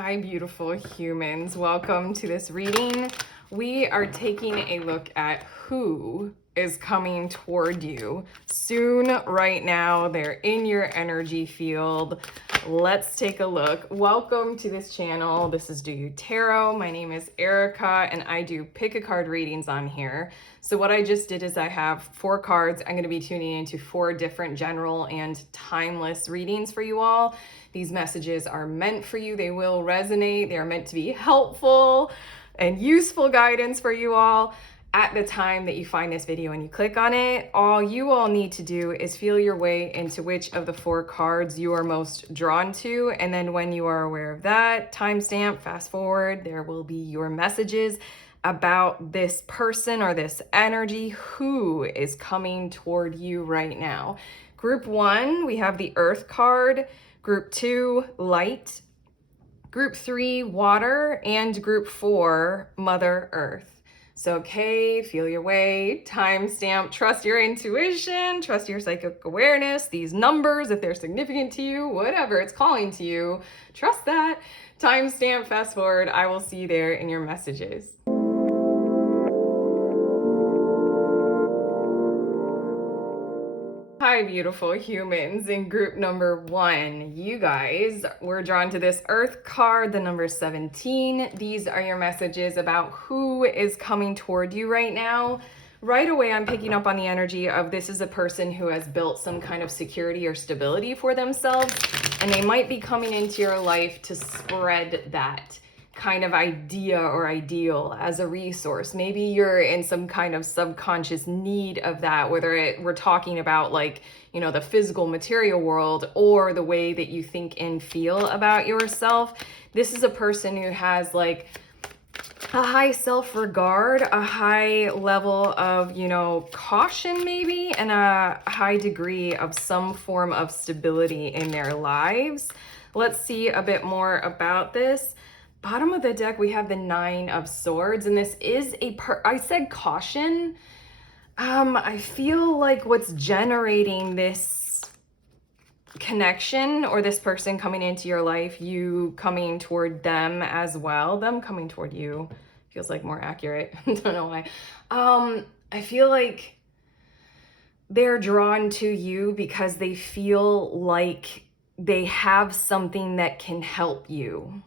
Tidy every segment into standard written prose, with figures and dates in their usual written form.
Hi, beautiful humans. Welcome to this reading. We are taking a look at who is coming toward you soon, right now. They're in your energy field. Let's take a look. Welcome to this channel. This is Do You Tarot. My name is Erica, and I do pick a card readings on here. So what I just did is I have 4 cards. I'm going to be tuning into 4 different general and timeless readings for you all. These messages are meant for you. They will resonate. They are meant to be helpful and useful guidance for you all. At the time that you find this video and you click on it, all you all need to do is feel your way into which of the 4 cards you are most drawn to. And then when you are aware of that, timestamp, fast forward, there will be your messages about this person or this energy who is coming toward you right now. Group 1, we have the Earth card. Group 2, Light. Group 3, Water. And Group 4, Mother Earth. So, okay, feel your way, timestamp, trust your intuition, trust your psychic awareness, these numbers, if they're significant to you, whatever it's calling to you, trust that. Timestamp, fast forward, I will see you there in your messages. Hi, beautiful humans. In group number 1, you guys were drawn to this Earth card, the number 17. These are your messages about who is coming toward you right now. Right away, I'm picking up on the energy of this is a person who has built some kind of security or stability for themselves, and they might be coming into your life to spread that kind of idea or ideal as a resource. Maybe you're in some kind of subconscious need of that, whether we're talking about like, you know, the physical material world or the way that you think and feel about yourself. This is a person who has like a high self-regard, a high level of, you know, caution maybe, and a high degree of some form of stability in their lives. Let's see a bit more about this. Bottom of the deck, we have the 9 of Swords, and this is I said caution. I feel like what's generating this connection or this person coming into your life, you coming toward them as well, them coming toward you feels like more accurate. Don't know why. I feel like they're drawn to you because they feel like they have something that can help you.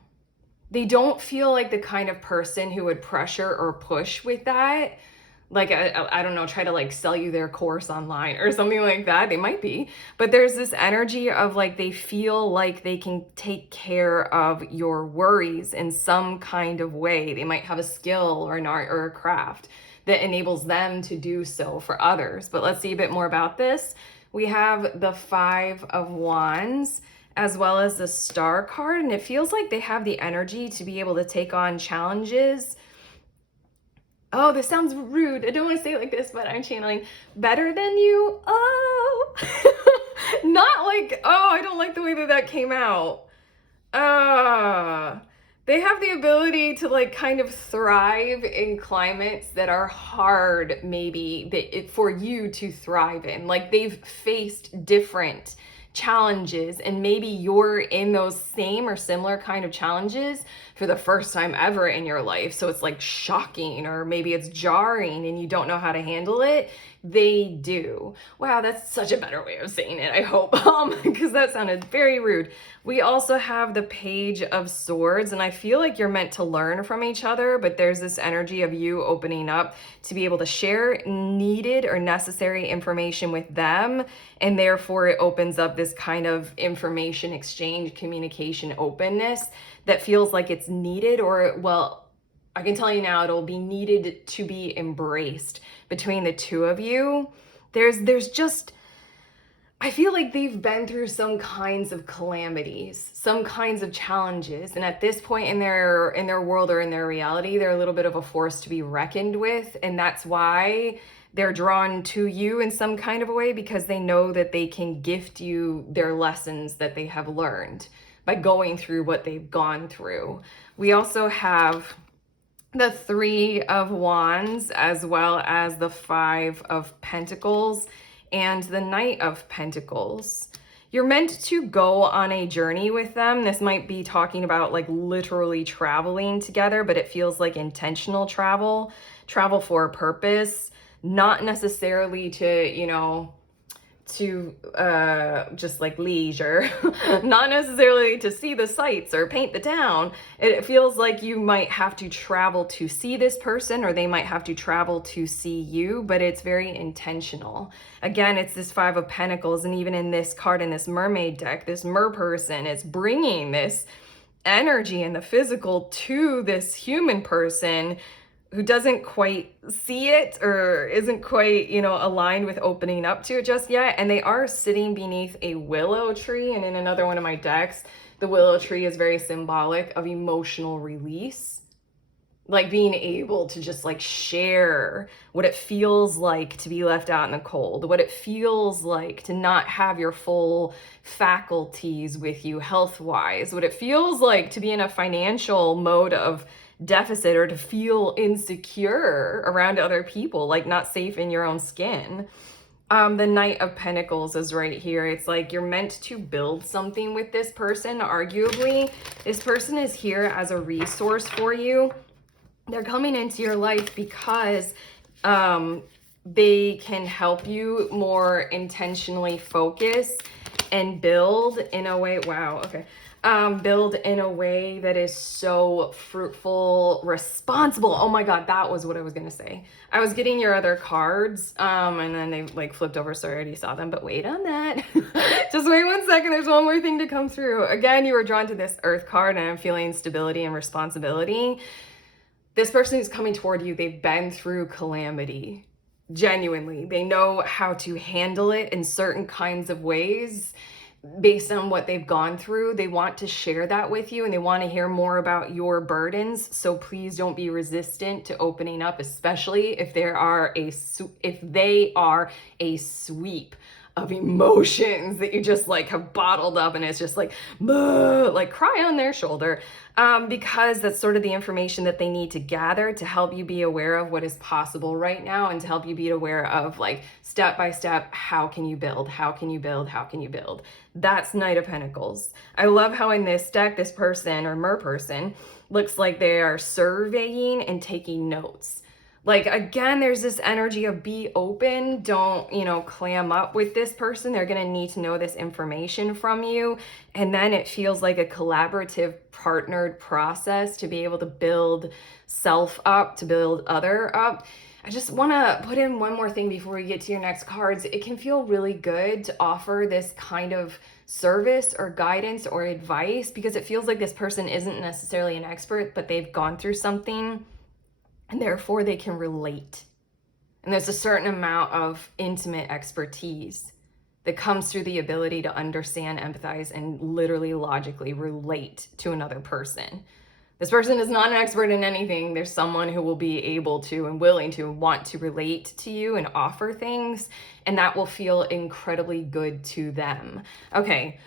They don't feel like the kind of person who would pressure or push with that. Like, I don't know, try to like sell you their course online or something like that. They might be, but there's this energy of like, they feel like they can take care of your worries in some kind of way. They might have a skill or an art or a craft that enables them to do so for others. But let's see a bit more about this. We have the 5 of Wands, as well as the Star card, and it feels like they have the energy to be able to take on challenges. Oh, this sounds rude. I don't want to say it like this, but I'm channeling better than you. Oh, not like, oh, I don't like the way that came out. They have the ability to like kind of thrive in climates that are hard, maybe for you to thrive in. Like they've faced different challenges, and maybe you're in those same or similar kind of challenges for the first time ever in your life. So it's like shocking, or maybe it's jarring and you don't know how to handle it. They do. Wow, that's such a better way of saying it, I hope, because that sounded very rude. We also have the Page of Swords, and I feel like you're meant to learn from each other, but there's this energy of you opening up to be able to share needed or necessary information with them, and therefore it opens up this kind of information exchange, communication, openness that feels like it's needed, or, well, I can tell you now, it'll be needed to be embraced between the two of you. There's just, I feel like they've been through some kinds of calamities, some kinds of challenges. And at this point in their world or in their reality, they're a little bit of a force to be reckoned with. And that's why they're drawn to you in some kind of a way, because they know that they can gift you their lessons that they have learned by going through what they've gone through. We also have the 3 of Wands, as well as the 5 of Pentacles and the Knight of Pentacles. You're meant to go on a journey with them. This might be talking about like literally traveling together, but it feels like intentional travel, travel for a purpose, not necessarily to just like leisure, not necessarily to see the sights or paint the town. It feels like you might have to travel to see this person, or they might have to travel to see you, but it's very intentional. Again, it's this Five of Pentacles, and even in this card, in this mermaid deck, this mer person is bringing this energy and the physical to this human person who doesn't quite see it or isn't quite, aligned with opening up to it just yet. And they are sitting beneath a willow tree. And in another one of my decks, the willow tree is very symbolic of emotional release. Like being able to just like share what it feels like to be left out in the cold, what it feels like to not have your full faculties with you health-wise, what it feels like to be in a financial mode of deficit, or to feel insecure around other people, like not safe in your own skin. The Knight of Pentacles is right here. It's like you're meant to build something with this person. Arguably, this person is here as a resource for you. They're coming into your life because they can help you more intentionally focus and build in a way. Wow. Okay. Build in a way that is so fruitful, responsible. Oh my God, that was what I was gonna say. I was getting your other cards, and then they like flipped over, so I already saw them, but wait on that. Just wait 1 second, there's one more thing to come through. Again, you were drawn to this Earth card, and I'm feeling stability and responsibility. This person who's coming toward you, they've been through calamity. Genuinely, they know how to handle it in certain kinds of ways. Based on what they've gone through, they want to share that with you, and they want to hear more about your burdens. So please don't be resistant to opening up, especially if they are a sweep of emotions that you just like have bottled up, and it's just like cry on their shoulder, because that's sort of the information that they need to gather to help you be aware of what is possible right now, and to help you be aware of like step by step, how can you build, how can you build, how can you build. That's Knight of Pentacles. I love how in this deck, this person or mer person looks like they are surveying and taking notes. Like, again, there's this energy of be open. Don't, clam up with this person. They're going to need to know this information from you. And then it feels like a collaborative, partnered process to be able to build self up, to build other up. I just want to put in one more thing before we get to your next cards. It can feel really good to offer this kind of service or guidance or advice, because it feels like this person isn't necessarily an expert, but they've gone through something, and therefore they can relate. And there's a certain amount of intimate expertise that comes through the ability to understand, empathize, and literally logically relate to another person. This person is not an expert in anything. There's someone who will be able to and willing to and want to relate to you and offer things, and that will feel incredibly good to them. Okay.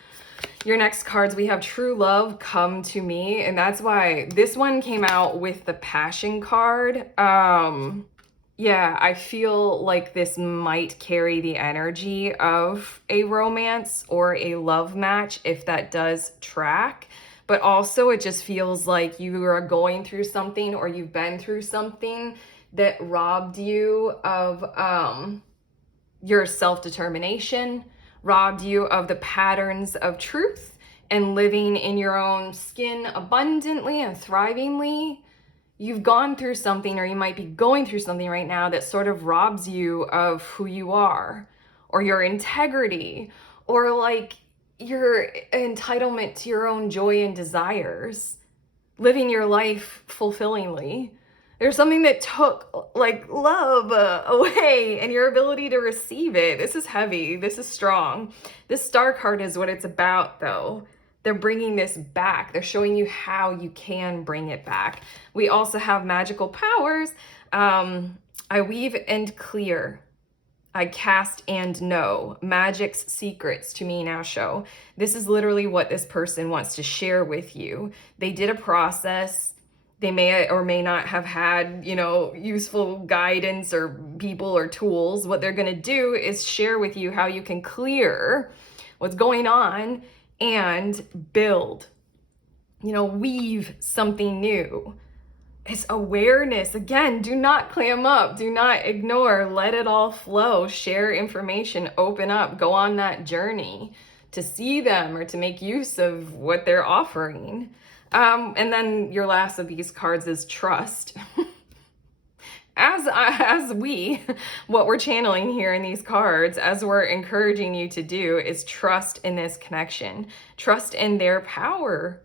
Your next cards, we have True Love, Come to Me. And that's why this one came out with the Passion card. Yeah, I feel like this might carry the energy of a romance or a love match if that does track. But also it just feels like you are going through something, or you've been through something that robbed you of your self-determination, robbed you of the patterns of truth and living in your own skin abundantly and thrivingly. You've gone through something, or you might be going through something right now that sort of robs you of who you are, or your integrity, or like your entitlement to your own joy and desires, living your life fulfillingly. There's something that took like love away, and your ability to receive it. This is heavy. This is strong. This Star card is what it's about, though. They're bringing this back. They're showing you how you can bring it back. We also have magical powers. I weave and clear. I cast and know. Magic's secrets to me now show. This is literally what this person wants to share with you. They did a process. They may or may not have had, useful guidance or people or tools. What they're going to do is share with you how you can clear what's going on and build, weave something new. It's awareness. Again, do not clam up, do not ignore, let it all flow, share information, open up, go on that journey to see them or to make use of what they're offering. And then your last of these cards is trust. What we're channeling here in these cards, as we're encouraging you to do, is trust in this connection, trust in their power,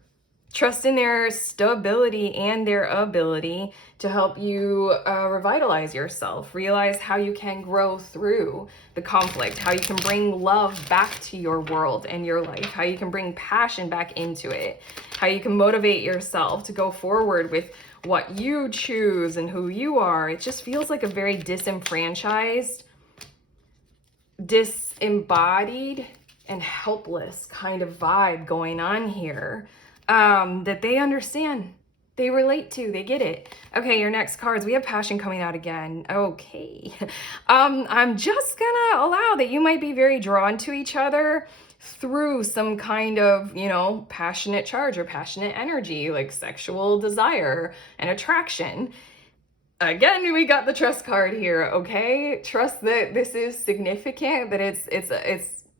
trust in their stability and their ability to help you revitalize yourself, realize how you can grow through the conflict, how you can bring love back to your world and your life, how you can bring passion back into it, how you can motivate yourself to go forward with what you choose and who you are. It just feels like a very disenfranchised, disembodied, and helpless kind of vibe going on here. That they understand, they relate to, they get it. Okay, your next cards, we have passion coming out again. Okay. I'm just gonna allow that you might be very drawn to each other through some kind of, passionate charge or passionate energy, like sexual desire and attraction. Again, we got the trust card here, okay? Trust that this is significant, that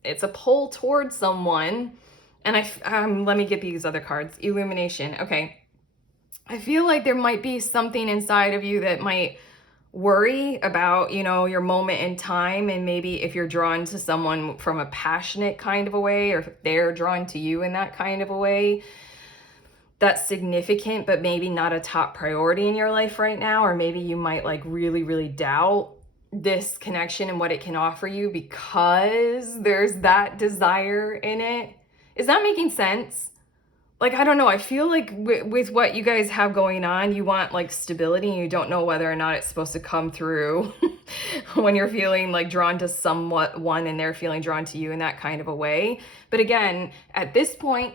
it's a pull towards someone. And let me get these other cards. Illumination. Okay. I feel like there might be something inside of you that might worry about, your moment in time. And maybe if you're drawn to someone from a passionate kind of a way, or if they're drawn to you in that kind of a way, that's significant, but maybe not a top priority in your life right now. Or maybe you might like really, really doubt this connection and what it can offer you because there's that desire in it. Is that making sense? Like, I don't know. I feel like with what you guys have going on, you want like stability and you don't know whether or not it's supposed to come through when you're feeling like drawn to someone and they're feeling drawn to you in that kind of a way. But again, at this point,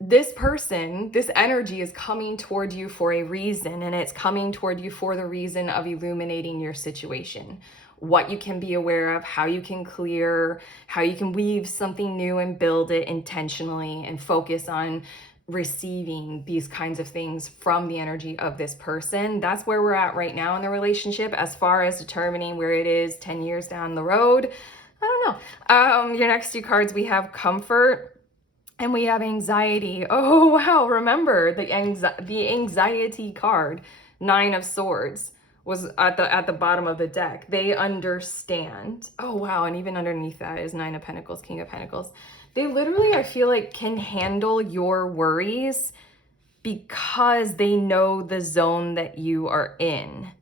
this person, this energy is coming toward you for a reason, and it's coming toward you for the reason of illuminating your situation. What you can be aware of, how you can clear, how you can weave something new and build it intentionally and focus on receiving these kinds of things from the energy of this person. That's where we're at right now in the relationship. As far as determining where it is 10 years down the road, I don't know. Your next two cards, we have comfort and we have anxiety. Oh, wow. Remember the anxiety card, 9 of Swords, was at the bottom of the deck. They understand. Oh, wow. And even underneath that is 9 of Pentacles, King of Pentacles. They literally, I feel like, can handle your worries because they know the zone that you are in.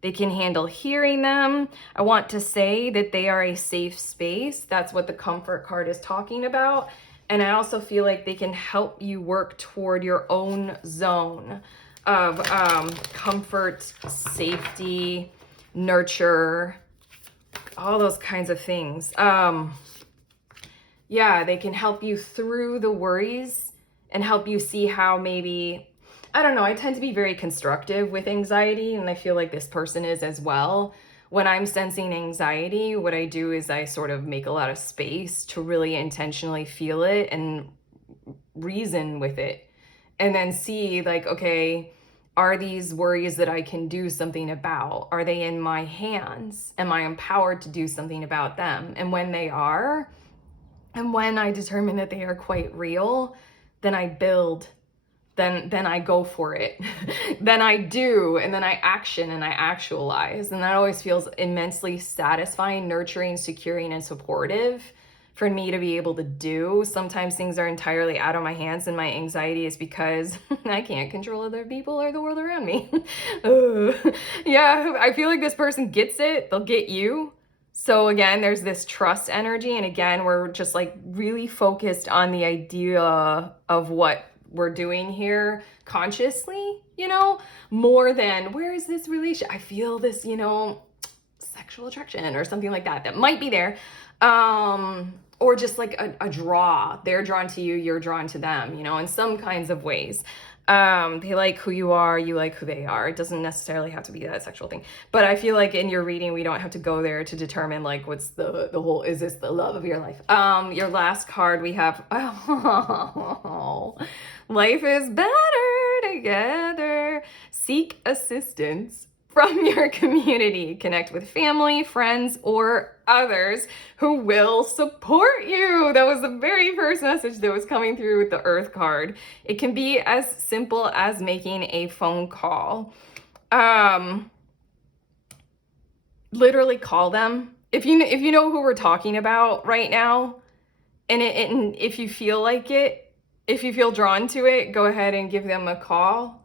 They can handle hearing them. I want to say that they are a safe space. That's what the comfort card is talking about. And I also feel like they can help you work toward your own zone of comfort, safety, nurture, all those kinds of things. Yeah, they can help you through the worries and help you see how maybe, I don't know, I tend to be very constructive with anxiety, and I feel like this person is as well. When I'm sensing anxiety, what I do is I sort of make a lot of space to really intentionally feel it and reason with it. And then see like, okay, are these worries that I can do something about? Are they in my hands? Am I empowered to do something about them? And when they are, and when I determine that they are quite real, then I build. Then I go for it. Then I do, and then I action and I actualize. And that always feels immensely satisfying, nurturing, securing, and supportive for me to be able to do. Sometimes things are entirely out of my hands, and my anxiety is because I can't control other people or the world around me. Yeah, I feel like this person gets it. They'll get you. So again, there's this trust energy. And again, we're just like really focused on the idea of what we're doing here consciously, more than where is this relation? I feel this, sexual attraction or something like that might be there. Or just like a draw. They're drawn to you, you're drawn to them, in some kinds of ways. They like who you are, you like who they are. It doesn't necessarily have to be that sexual thing. But I feel like in your reading, we don't have to go there to determine like what's the whole, is this the love of your life? Your last card we have, oh, life is better together. Seek assistance from your community. Connect with family, friends, or others who will support you. That was the very first message that was coming through with the Earth card. It can be as simple as making a phone call. Literally call them. If you know who we're talking about right now, and if you feel like it, if you feel drawn to it, go ahead and give them a call.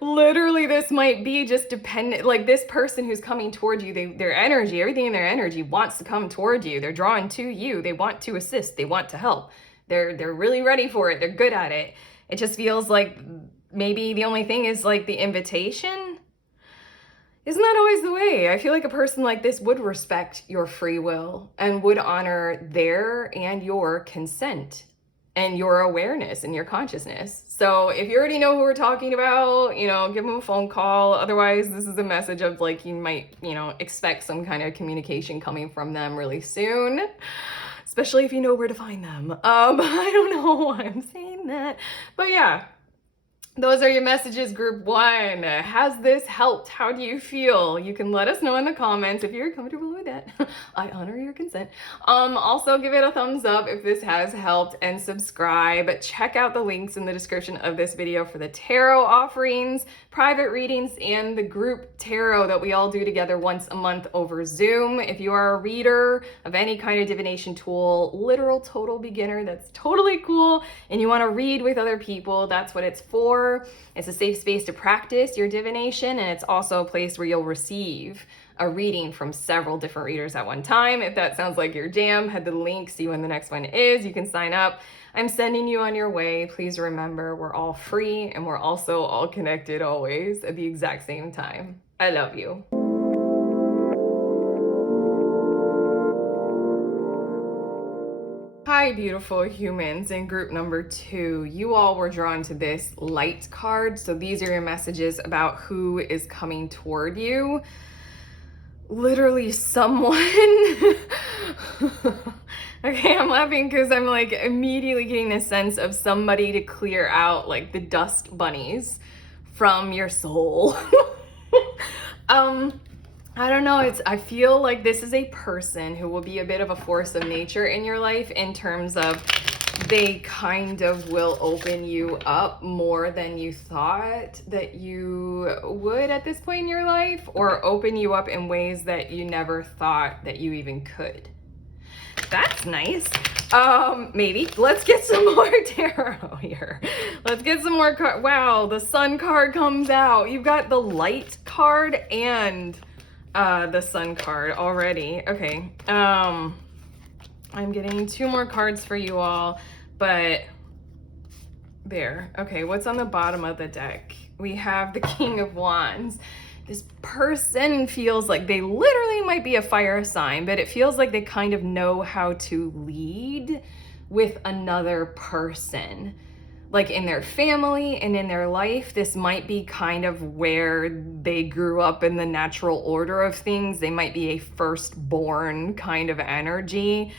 Literally this might be just dependent, like this person who's coming toward you, their energy, everything in their energy wants to come toward you. They're drawn to you. They want to assist. They want to help. They're really ready for it. They're good at it. It just feels like maybe the only thing is like the invitation. Isn't that always the way? I feel like a person like this would respect your free will and would honor their and your consent and your awareness and your consciousness. So if you already know who we're talking about, give them a phone call. Otherwise, this is a message of like, you might, expect some kind of communication coming from them really soon, especially if you know where to find them. I don't know why I'm saying that, but yeah. Those are your messages, group 1. Has this helped? How do you feel? You can let us know in the comments if you're comfortable with that. I honor your consent. Also give it a thumbs up if this has helped, and subscribe. Check out the links in the description of this video for the tarot offerings, private readings, and the group tarot that we all do together once a month over Zoom. If you are a reader of any kind of divination tool, literal total beginner, that's totally cool, and you want to read with other people, that's what it's for. It's a safe space to practice your divination, and it's also a place where you'll receive a reading from several different readers at one time. If that sounds like your jam, head to the link, see when the next one is. You can sign up. I'm sending you on your way. Please remember, we're all free, and we're also all connected always at the exact same time. I love you. Hi, beautiful humans in group number 2. You all were drawn to this light card. So these are your messages about who is coming toward you. Literally someone. Okay, I'm laughing because I'm like immediately getting a sense of somebody to clear out like the dust bunnies from your soul. I don't know, I feel like this is a person who will be a bit of a force of nature in your life, in terms of they kind of will open you up more than you thought that you would at this point in your life, or open you up in ways that you never thought that you even could. That's nice. Maybe. Let's get some more tarot here. Let's get some more cards. Wow, the Sun card comes out. You've got the Light card and the Sun card already. Okay. I'm getting 2 more cards for you all, but there. Okay, what's on the bottom of the deck? We have the King of Wands. This person feels like they literally might be a fire sign, but it feels like they kind of know how to lead with another person. Like in their family and in their life, this might be kind of where they grew up in the natural order of things. They might be a firstborn kind of energy,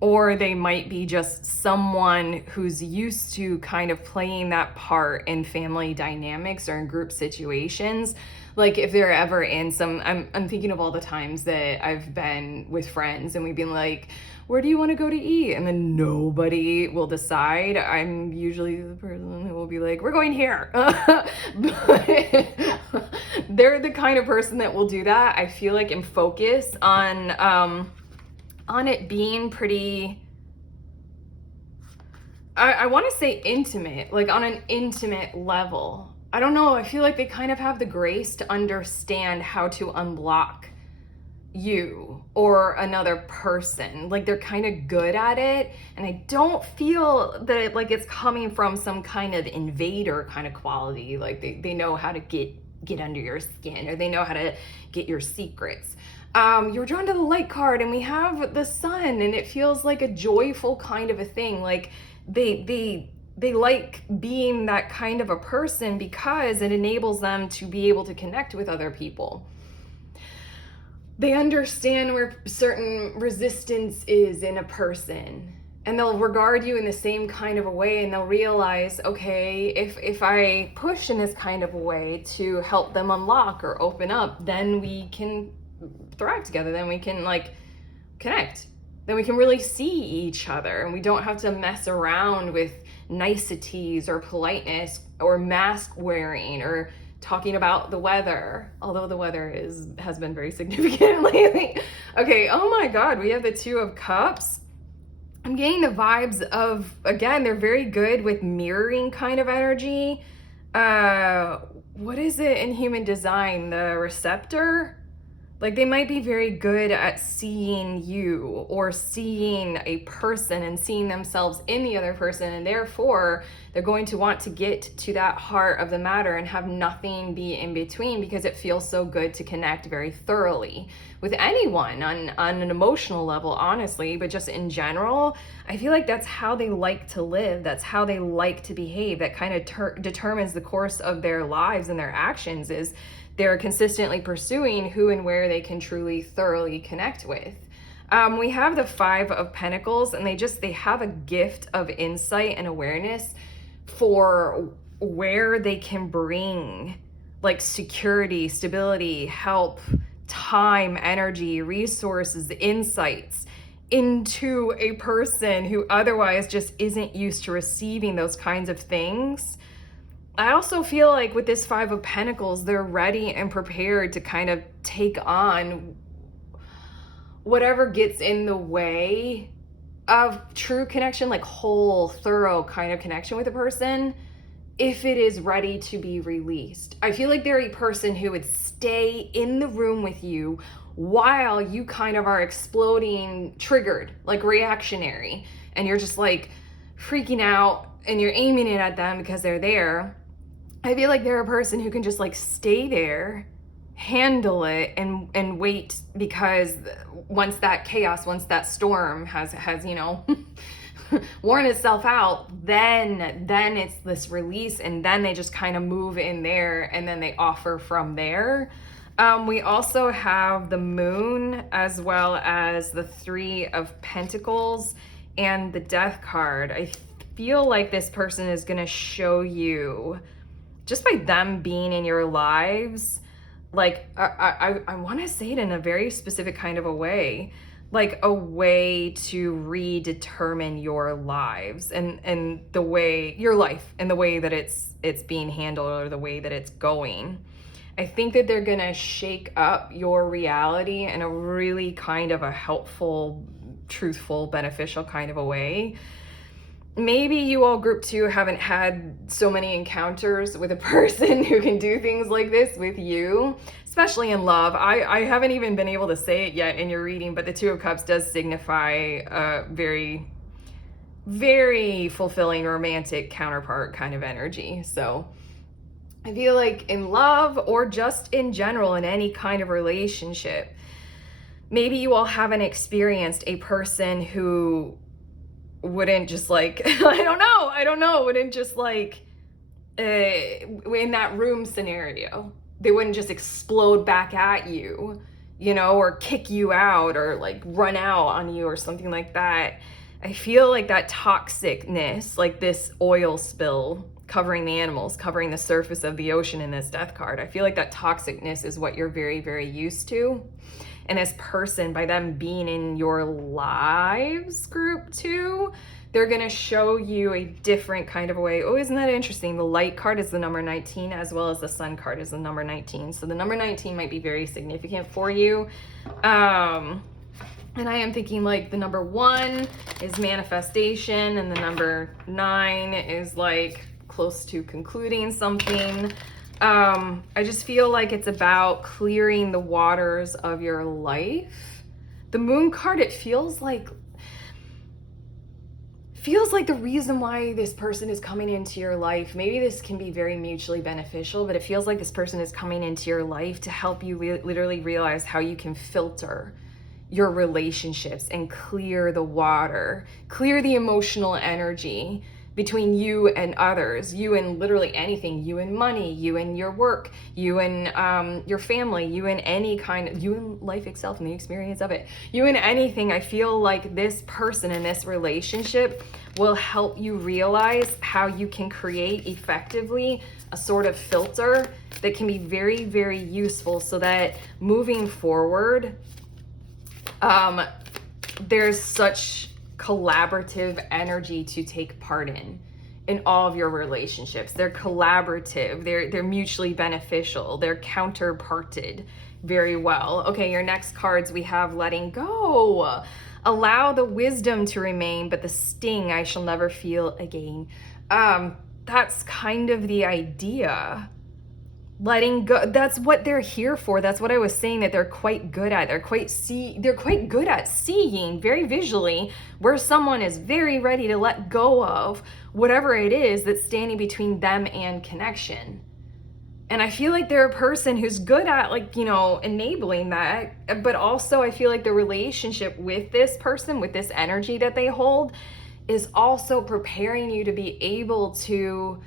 or they might be just someone who's used to kind of playing that part in family dynamics or in group situations. Like if they're ever in some, I'm thinking of all the times that I've been with friends and we've been like, where do you want to go to eat? And then nobody will decide. I'm usually the person who will be like, we're going here. But they're the kind of person that will do that. I feel like, and focus on it being pretty, I want to say intimate, like on an intimate level. I don't know, I feel like they kind of have the grace to understand how to unblock you or another person. Like they're kind of good at it, and I don't feel that like it's coming from some kind of invader kind of quality. Like they know how to get under your skin, or they know how to get your secrets. You're drawn to the Light card, and we have the Sun, and it feels like a joyful kind of a thing. Like they they like being that kind of a person because it enables them to be able to connect with other people. They understand where certain resistance is in a person, and they'll regard you in the same kind of a way, and they'll realize, okay, if I push in this kind of a way to help them unlock or open up, then we can thrive together, then we can like connect, then we can really see each other, and we don't have to mess around with niceties or politeness or mask wearing or talking about the weather, although the weather has been very significant lately. Okay, oh my God, we have the Two of Cups. I'm getting the vibes of, again, they're very good with mirroring kind of energy. What is it in human design? The receptor? Like they might be very good at seeing you or seeing a person and seeing themselves in the other person, and therefore they're going to want to get to that heart of the matter and have nothing be in between, because it feels so good to connect very thoroughly with anyone on an emotional level, honestly, but just in general. I feel like that's how they like to live. That's how they like to behave. That kind of determines the course of their lives and their actions, is they're consistently pursuing who and where they can truly, thoroughly connect with. We have the Five of Pentacles, and they have a gift of insight and awareness for where they can bring like security, stability, help, time, energy, resources, insights into a person who otherwise just isn't used to receiving those kinds of things. I also feel like with this Five of Pentacles, they're ready and prepared to kind of take on whatever gets in the way of true connection, like whole, thorough kind of connection with a person, if it is ready to be released. I feel like they're a person who would stay in the room with you while you kind of are exploding, triggered, like reactionary, and you're just like freaking out and you're aiming it at them because they're there. I feel like they're a person who can just like stay there, handle it, and wait, because once that chaos, once that storm has worn itself out, then it's this release, and then they just kind of move in there, and then they offer from there. We also have the Moon, as well as the Three of Pentacles and the Death card. I feel like this person is going to show you, just by them being in your lives, like I want to say it in a very specific kind of a way, like a way to redetermine your lives and the way your life and the way that it's being handled, or the way that it's going. I think that they're gonna shake up your reality in a really kind of a helpful, truthful, beneficial kind of a way. Maybe you all, group 2, haven't had so many encounters with a person who can do things like this with you, especially in love. I haven't even been able to say it yet in your reading, but the Two of Cups does signify a very, very fulfilling romantic counterpart kind of energy. So I feel like in love, or just in general in any kind of relationship, maybe you all haven't experienced a person who wouldn't just like, I don't know, wouldn't just like, in that room scenario, they wouldn't just explode back at you, or kick you out, or like run out on you or something like that. I feel like that toxicness, like this oil spill covering the animals, covering the surface of the ocean in this Death card, I feel like that toxicness is what you're very, very used to. And this person, by them being in your lives, group 2, they're going to show you a different kind of a way. Oh, isn't that interesting? The Light card is the number 19, as well as the Sun card is the number 19. So the number 19 might be very significant for you. And I am thinking like the number 1 is manifestation, and the number 9 is like close to concluding something. I just feel like it's about clearing the waters of your life. The Moon card, it feels like the reason why this person is coming into your life. Maybe this can be very mutually beneficial, but it feels like this person is coming into your life to help you literally realize how you can filter your relationships and clear the water, clear the emotional energy, between you and others, you and literally anything, you and money, you and your work, you and your family, you and any kind of, you and life itself and the experience of it, you and anything. I feel like this person in this relationship will help you realize how you can create effectively a sort of filter that can be very, very useful so that moving forward, there's such collaborative energy to take part in all of your relationships. They're collaborative, they're mutually beneficial, they're counterparted very well. Okay, your next cards we have letting go. Allow the wisdom to remain, but the sting I shall never feel again. That's kind of the idea. Letting go, that's what they're here for. That's what I was saying that they're quite good at. They're quite good at seeing very visually where someone is very ready to let go of whatever it is that's standing between them and connection. And I feel like they're a person who's good at, like, you know, enabling that, but also I feel like the relationship with this person, with this energy that they hold, is also preparing you to be able to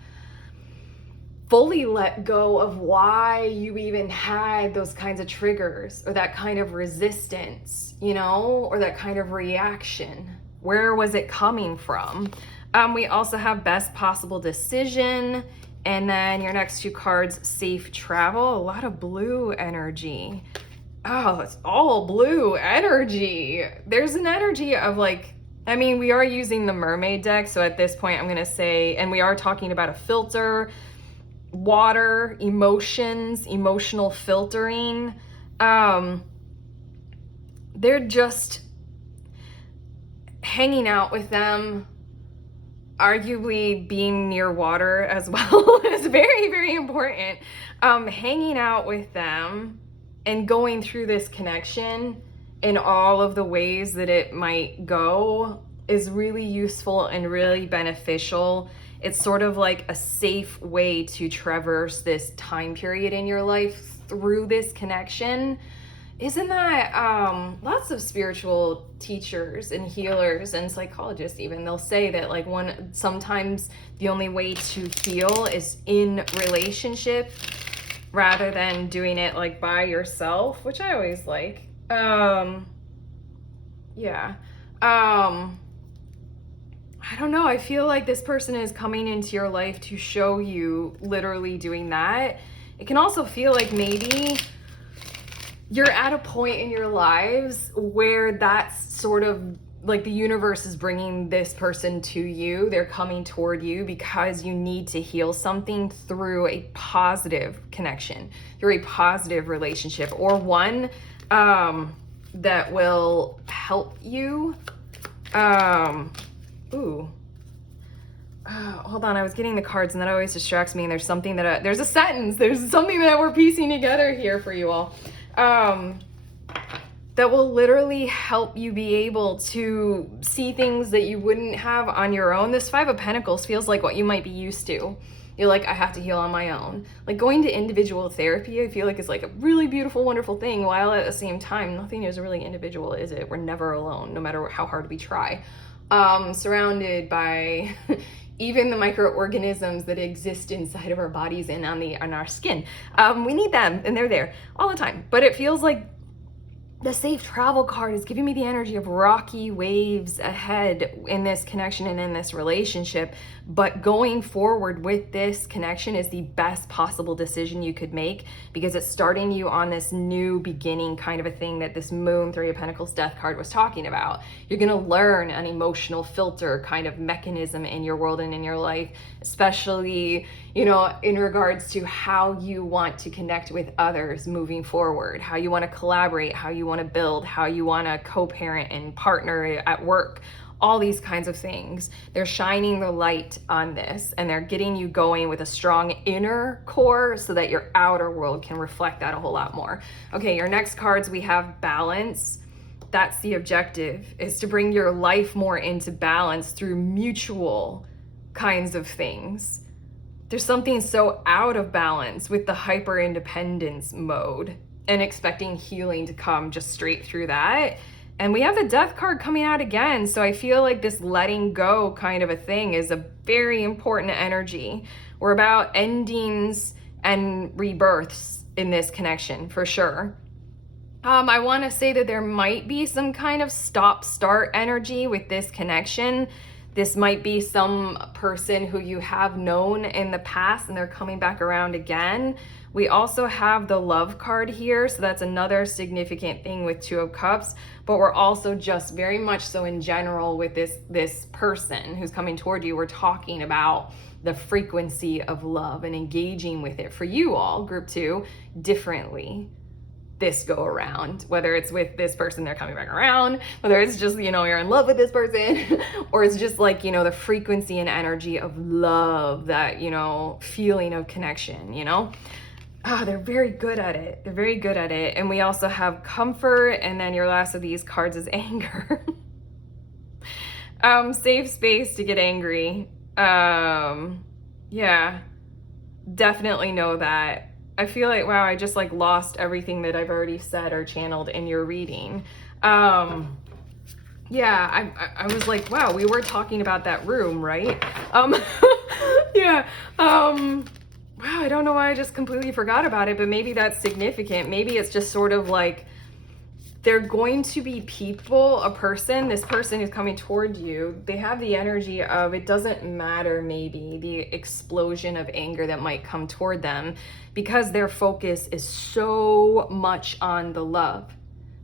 fully let go of why you even had those kinds of triggers or that kind of resistance, you know, or that kind of reaction. Where was it coming from? We also have best possible decision. And then your next two cards, safe travel. A lot of blue energy. Oh, it's all blue energy. There's an energy of like, I mean, we are using the mermaid deck. So at this point, I'm going to say, and we are talking about a filter, water, emotions, emotional filtering. They're just hanging out with them, arguably being near water as well is very, very important. Hanging out with them and going through this connection in all of the ways that it might go is really useful and really beneficial. It's sort of like a safe way to traverse this time period in your life through this connection. Isn't that lots of spiritual teachers and healers and psychologists even, they'll say that like sometimes the only way to heal is in relationship rather than doing it like by yourself, which I always like. Yeah. I don't know. I feel like this person is coming into your life to show you literally doing that. It can also feel like maybe you're at a point in your lives where that's sort of like the universe is bringing this person to you. They're coming toward you because you need to heal something through a positive connection, through a positive relationship, or one that will help you. Hold on, I was getting the cards and that always distracts me, and there's something that there's something that we're piecing together here for you all, that will literally help you be able to see things that you wouldn't have on your own. This Five of Pentacles feels like what you might be used to. You're like, I have to heal on my own. Like going to individual therapy, I feel like is like a really beautiful, wonderful thing, while at the same time, nothing is really individual, is it? We're never alone, no matter how hard we try. Surrounded by even the microorganisms that exist inside of our bodies and on our skin. We need them, and they're there all the time. But it feels like the safe travel card is giving me the energy of rocky waves ahead in this connection and in this relationship. But going forward with this connection is the best possible decision you could make, because it's starting you on this new beginning kind of a thing that this Moon, Three of Pentacles, Death card was talking about. You're going to learn an emotional filter kind of mechanism in your world and in your life, especially, you know, in regards to how you want to connect with others moving forward, how you want to collaborate, how you want to build, how you want to co-parent and partner at work, all these kinds of things. They're shining the light on this, and they're getting you going with a strong inner core so that your outer world can reflect that a whole lot more. Okay, your next cards, we have balance. That's the objective, is to bring your life more into balance through mutual kinds of things. There's something so out of balance with the hyper independence mode and expecting healing to come just straight through that. And we have the Death card coming out again. So I feel like this letting go kind of a thing is a very important energy. We're about endings and rebirths in this connection for sure. I want to say that there might be some kind of stop-start energy with this connection. This might be some person who you have known in the past and they're coming back around again. We also have the Love card here, so that's another significant thing with Two of Cups, but we're also just very much so in general with this person who's coming toward you. We're talking about the frequency of love and engaging with it for you all, group 2, differently this go around, whether it's with this person, they're coming back around, whether it's just, you're in love with this person, or it's just like, the frequency and energy of love, that, feeling of connection, they're very good at it. They're very good at it. And we also have comfort. And then your last of these cards is anger. Safe space to get angry. Yeah, definitely know that. I feel like, wow, I just lost everything that I've already said or channeled in your reading. Yeah, I was like, wow, we were talking about that room, right? Yeah. Wow, I don't know why I just completely forgot about it, but maybe that's significant. Maybe it's just sort of like they're going to be people, this person who's coming toward you, they have the energy of it doesn't matter, maybe the explosion of anger that might come toward them, because their focus is so much on the love,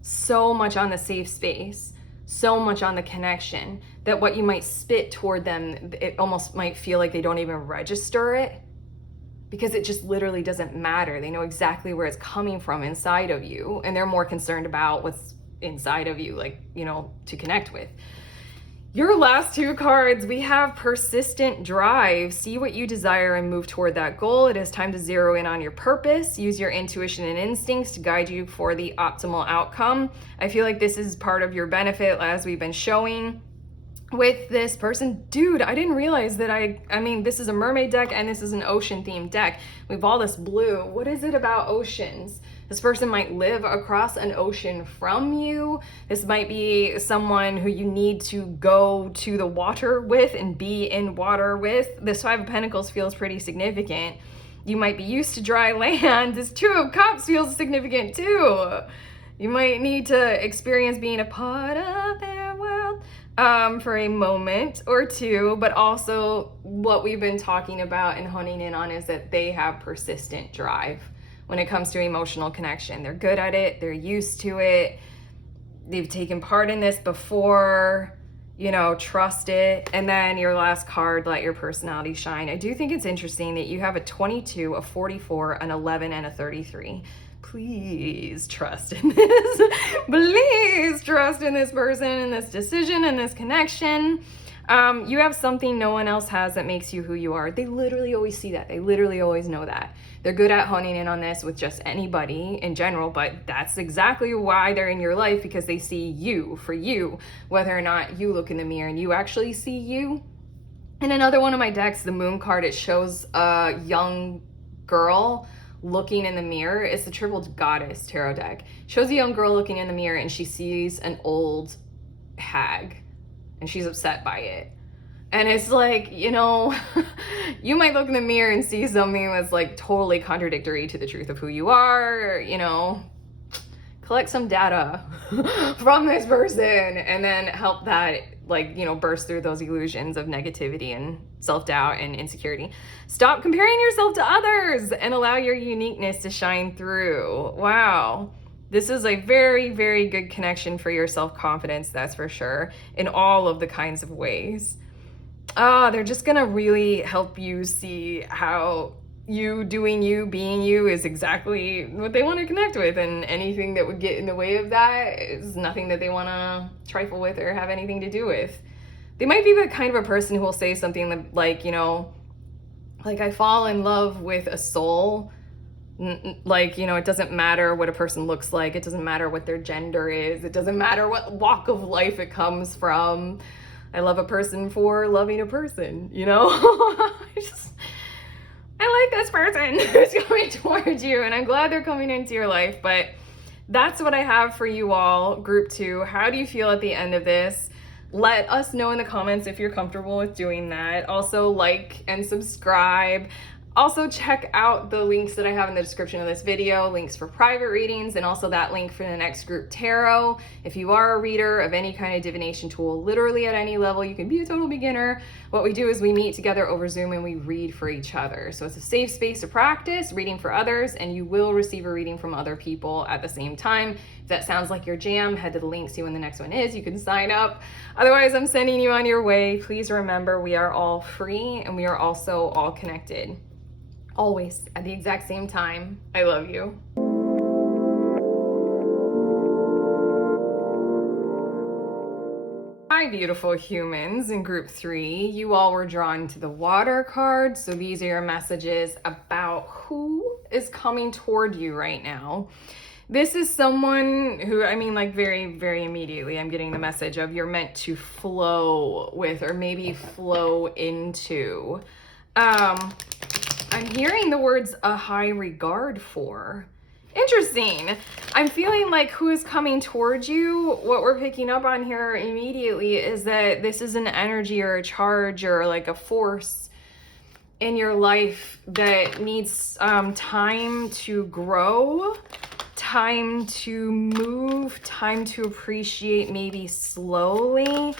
so much on the safe space, so much on the connection, that what you might spit toward them, it almost might feel like they don't even register it, because it just literally doesn't matter. They know exactly where it's coming from inside of you, and they're more concerned about what's inside of you, to connect with. Your last 2 cards, we have persistent drive. See what you desire and move toward that goal. It is time to zero in on your purpose. Use your intuition and instincts to guide you for the optimal outcome. I feel like this is part of your benefit, as we've been showing with this person. Dude, I didn't realize that I mean, this is a mermaid deck and this is an ocean themed deck. We have all this blue. What is it about oceans? This person might live across an ocean from you. This might be someone who you need to go to the water with and be in water with. This 5 of Pentacles feels pretty significant. You might be used to dry land. This 2 of Cups feels significant too. You might need to experience being a part of their world for a moment or two, but also what we've been talking about and honing in on is that they have persistent drive when it comes to emotional connection. They're good at it. They're used to it. They've taken part in this before, trust it. And then your last card, let your personality shine. I do think it's interesting that you have a 22, a 44, an 11, and a 33. Please trust in this. Please trust in this person, and this decision, and this connection. You have something no one else has that makes you who you are. They literally always see that. They literally always know that. They're good at honing in on this with just anybody in general, but that's exactly why they're in your life, because they see you for you, whether or not you look in the mirror and you actually see you. In another one of my decks, the Moon card, it shows a young girl looking in the mirror. It's the Triple Goddess tarot deck. It shows a young girl looking in the mirror and she sees an old hag and she's upset by it. And it's like, you might look in the mirror and see something that's totally contradictory to the truth of who you are, collect some data from this person and then help that burst through those illusions of negativity and self-doubt and insecurity. Stop comparing yourself to others and allow your uniqueness to shine through. Wow. This is a very, very good connection for your self-confidence, that's for sure, in all of the kinds of ways. They're just gonna really help you see how you doing you, being you is exactly what they want to connect with, and anything that would get in the way of that is nothing that they want to trifle with or have anything to do with. They might be the kind of a person who will say something like, I fall in love with a soul. It doesn't matter what a person looks like. It doesn't matter what their gender is. It doesn't matter what walk of life it comes from. I love a person for loving a person, I like this person who's coming towards you, and I'm glad they're coming into your life, but that's what I have for you all, group 2. How do you feel at the end of this? Let us know in the comments if you're comfortable with doing that. Also, like and subscribe. Also, check out the links that I have in the description of this video, links for private readings, and also that link for the next group tarot. If you are a reader of any kind of divination tool, literally at any level, you can be a total beginner. What we do is we meet together over Zoom and we read for each other. So it's a safe space to practice reading for others, and you will receive a reading from other people at the same time. If that sounds like your jam, head to the link, see when the next one is. You can sign up. Otherwise, I'm sending you on your way. Please remember, we are all free and we are also all connected. Always at the exact same time. I love you. Hi, beautiful humans in group 3. You all were drawn to the water card. So these are your messages about who is coming toward you right now. This is someone who, I mean, like very, very immediately, I'm getting the message of you're meant to flow with, or maybe flow into. I'm hearing the words a high regard for. Interesting. I'm feeling like who is coming towards you, what we're picking up on here immediately is that this is an energy or a charge or like a force in your life that needs time to grow, time to move, time to appreciate, maybe slowly.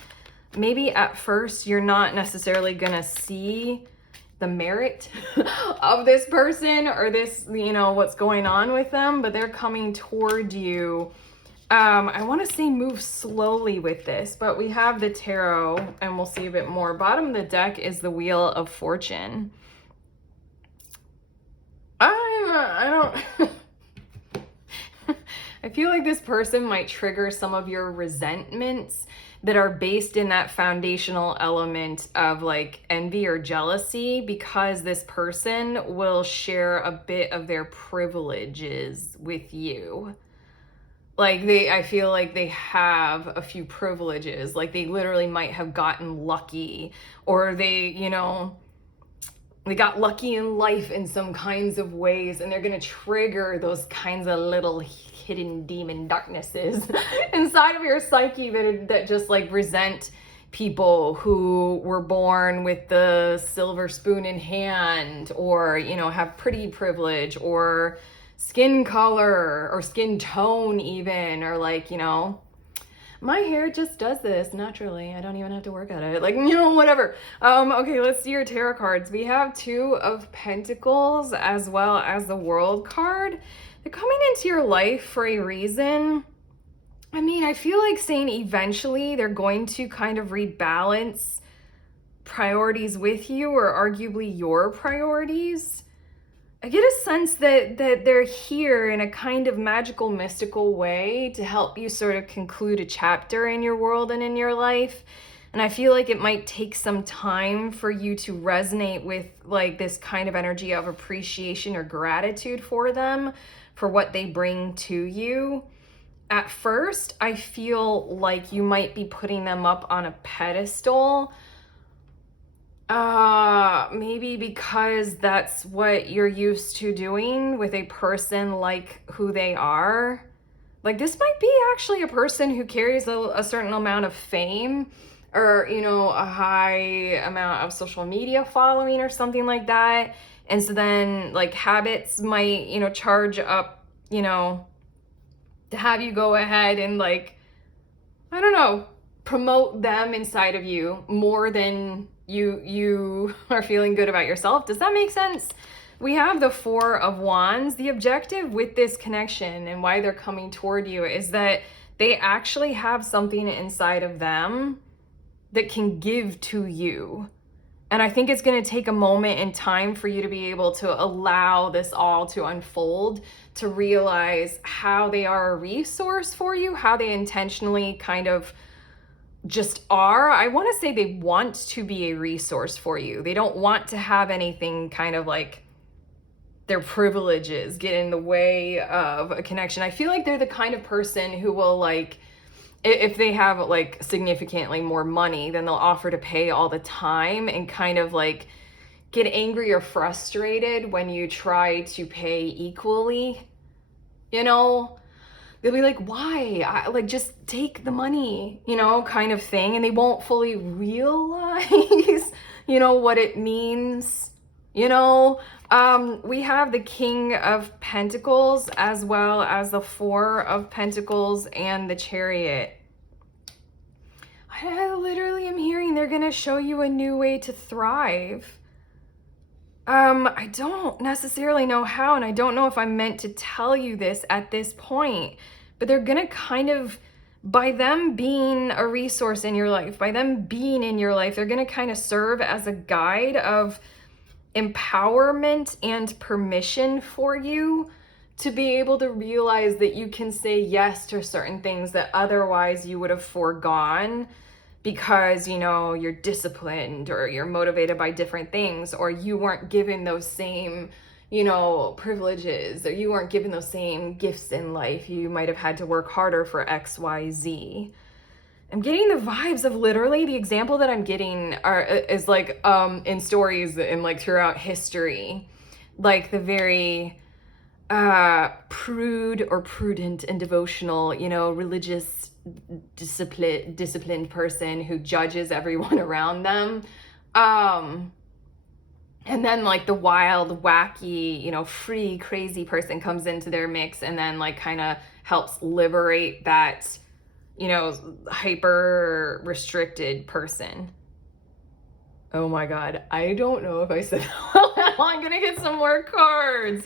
Maybe at first you're not necessarily gonna see the merit of this person or this, you know, what's going on with them, but they're coming toward you. I want to say move slowly with this, but we have the tarot and we'll see a bit more. Bottom of the deck is the Wheel of Fortune. I don't I feel like this person might trigger some of your resentments that are based in that foundational element of like envy or jealousy, because this person will share a bit of their privileges with you. Like I feel like they have a few privileges, like they literally might have gotten lucky, or they, you know, they got lucky in life in some kinds of ways, and they're gonna trigger those kinds of little hidden demon darknesses inside of your psyche that just like resent people who were born with the silver spoon in hand, or, you know, have pretty privilege or skin color or skin tone even, or like, you know, my hair just does this naturally. I don't even have to work at it. Like, you know, whatever. Okay, let's see your tarot cards. We have 2 of Pentacles as well as the World card. They're coming into your life for a reason. I mean, I feel like saying eventually they're going to kind of rebalance priorities with you, or arguably your priorities. I get a sense that they're here in a kind of magical, mystical way to help you sort of conclude a chapter in your world and in your life. And I feel like it might take some time for you to resonate with like this kind of energy of appreciation or gratitude for them, for what they bring to you. At first, I feel like you might be putting them up on a pedestal. Maybe because that's what you're used to doing with a person like who they are. Like this might be actually a person who carries a certain amount of fame, or, you know, a high amount of social media following or something like that. And so then like habits might, you know, charge up, you know, to have you go ahead and like, I don't know, promote them inside of you more than you are feeling good about yourself. Does that make sense? We have the 4 of Wands. The objective with this connection and why they're coming toward you is that they actually have something inside of them that can give to you. And I think it's going to take a moment in time for you to be able to allow this all to unfold, to realize how they are a resource for you, how they intentionally kind of just are. I want to say they want to be a resource for you. They don't want to have anything kind of like their privileges get in the way of a connection. I feel like they're the kind of person who will like, if they have like significantly more money, then they'll offer to pay all the time and kind of like get angry or frustrated when you try to pay equally, you know? they'll be like, why? Like, just take the money, you know, kind of thing. And they won't fully realize, you know, what it means, you know. We have the King of Pentacles as well as the Four of Pentacles and the Chariot. I literally am hearing they're going to show you a new way to thrive. I don't necessarily know how, and I don't know if I'm meant to tell you this at this point, but they're gonna kind of, by them being a resource in your life, by them being in your life, they're gonna kind of serve as a guide of empowerment and permission for you to be able to realize that you can say yes to certain things that otherwise you would have foregone, because, you know, you're disciplined or you're motivated by different things, or you weren't given those same, you know, privileges, or you weren't given those same gifts in life. You might have had to work harder for X, Y, Z. I'm getting the vibes of literally the example that I'm getting is like in stories and like throughout history, like the very prude or prudent and devotional, you know, religious disciplined person who judges everyone around them, and then like the wild, wacky, you know, free, crazy person comes into their mix and then like kind of helps liberate that, you know, hyper restricted person. Oh my God, I don't know if I said I'm gonna get some more cards.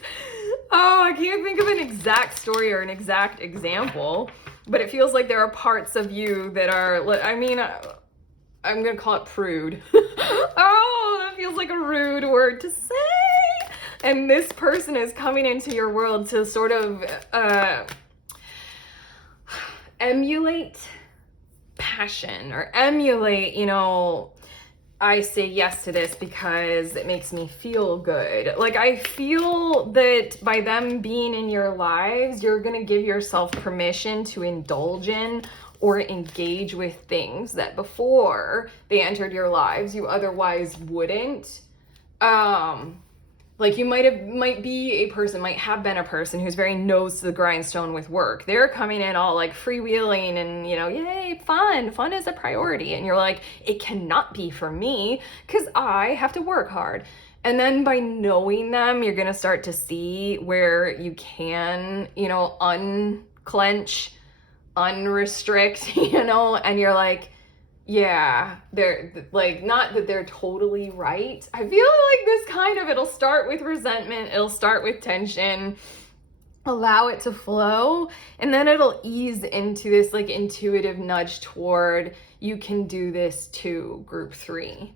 Oh, I can't think of an exact story or an exact example, but it feels like there are parts of you that are, I mean, I'm gonna call it prude. Oh, that feels like a rude word to say. And this person is coming into your world to sort of emulate passion, or emulate, you know, I say yes to this because it makes me feel good. Like, I feel that by them being in your lives, you're gonna give yourself permission to indulge in or engage with things that before they entered your lives, you otherwise wouldn't. Like, you might have been a person who's very nose to the grindstone with work. They're coming in all like freewheeling and, you know, yay, fun is a priority. And you're like, it cannot be for me because I have to work hard. And then by knowing them, you're going to start to see where you can, you know, unclench, unrestrict, you know, and you're like, yeah, they're like, not that they're totally right. I feel like this kind of, it'll start with resentment, it'll start with tension, allow it to flow, and then it'll ease into this like intuitive nudge toward, you can do this too, group 3.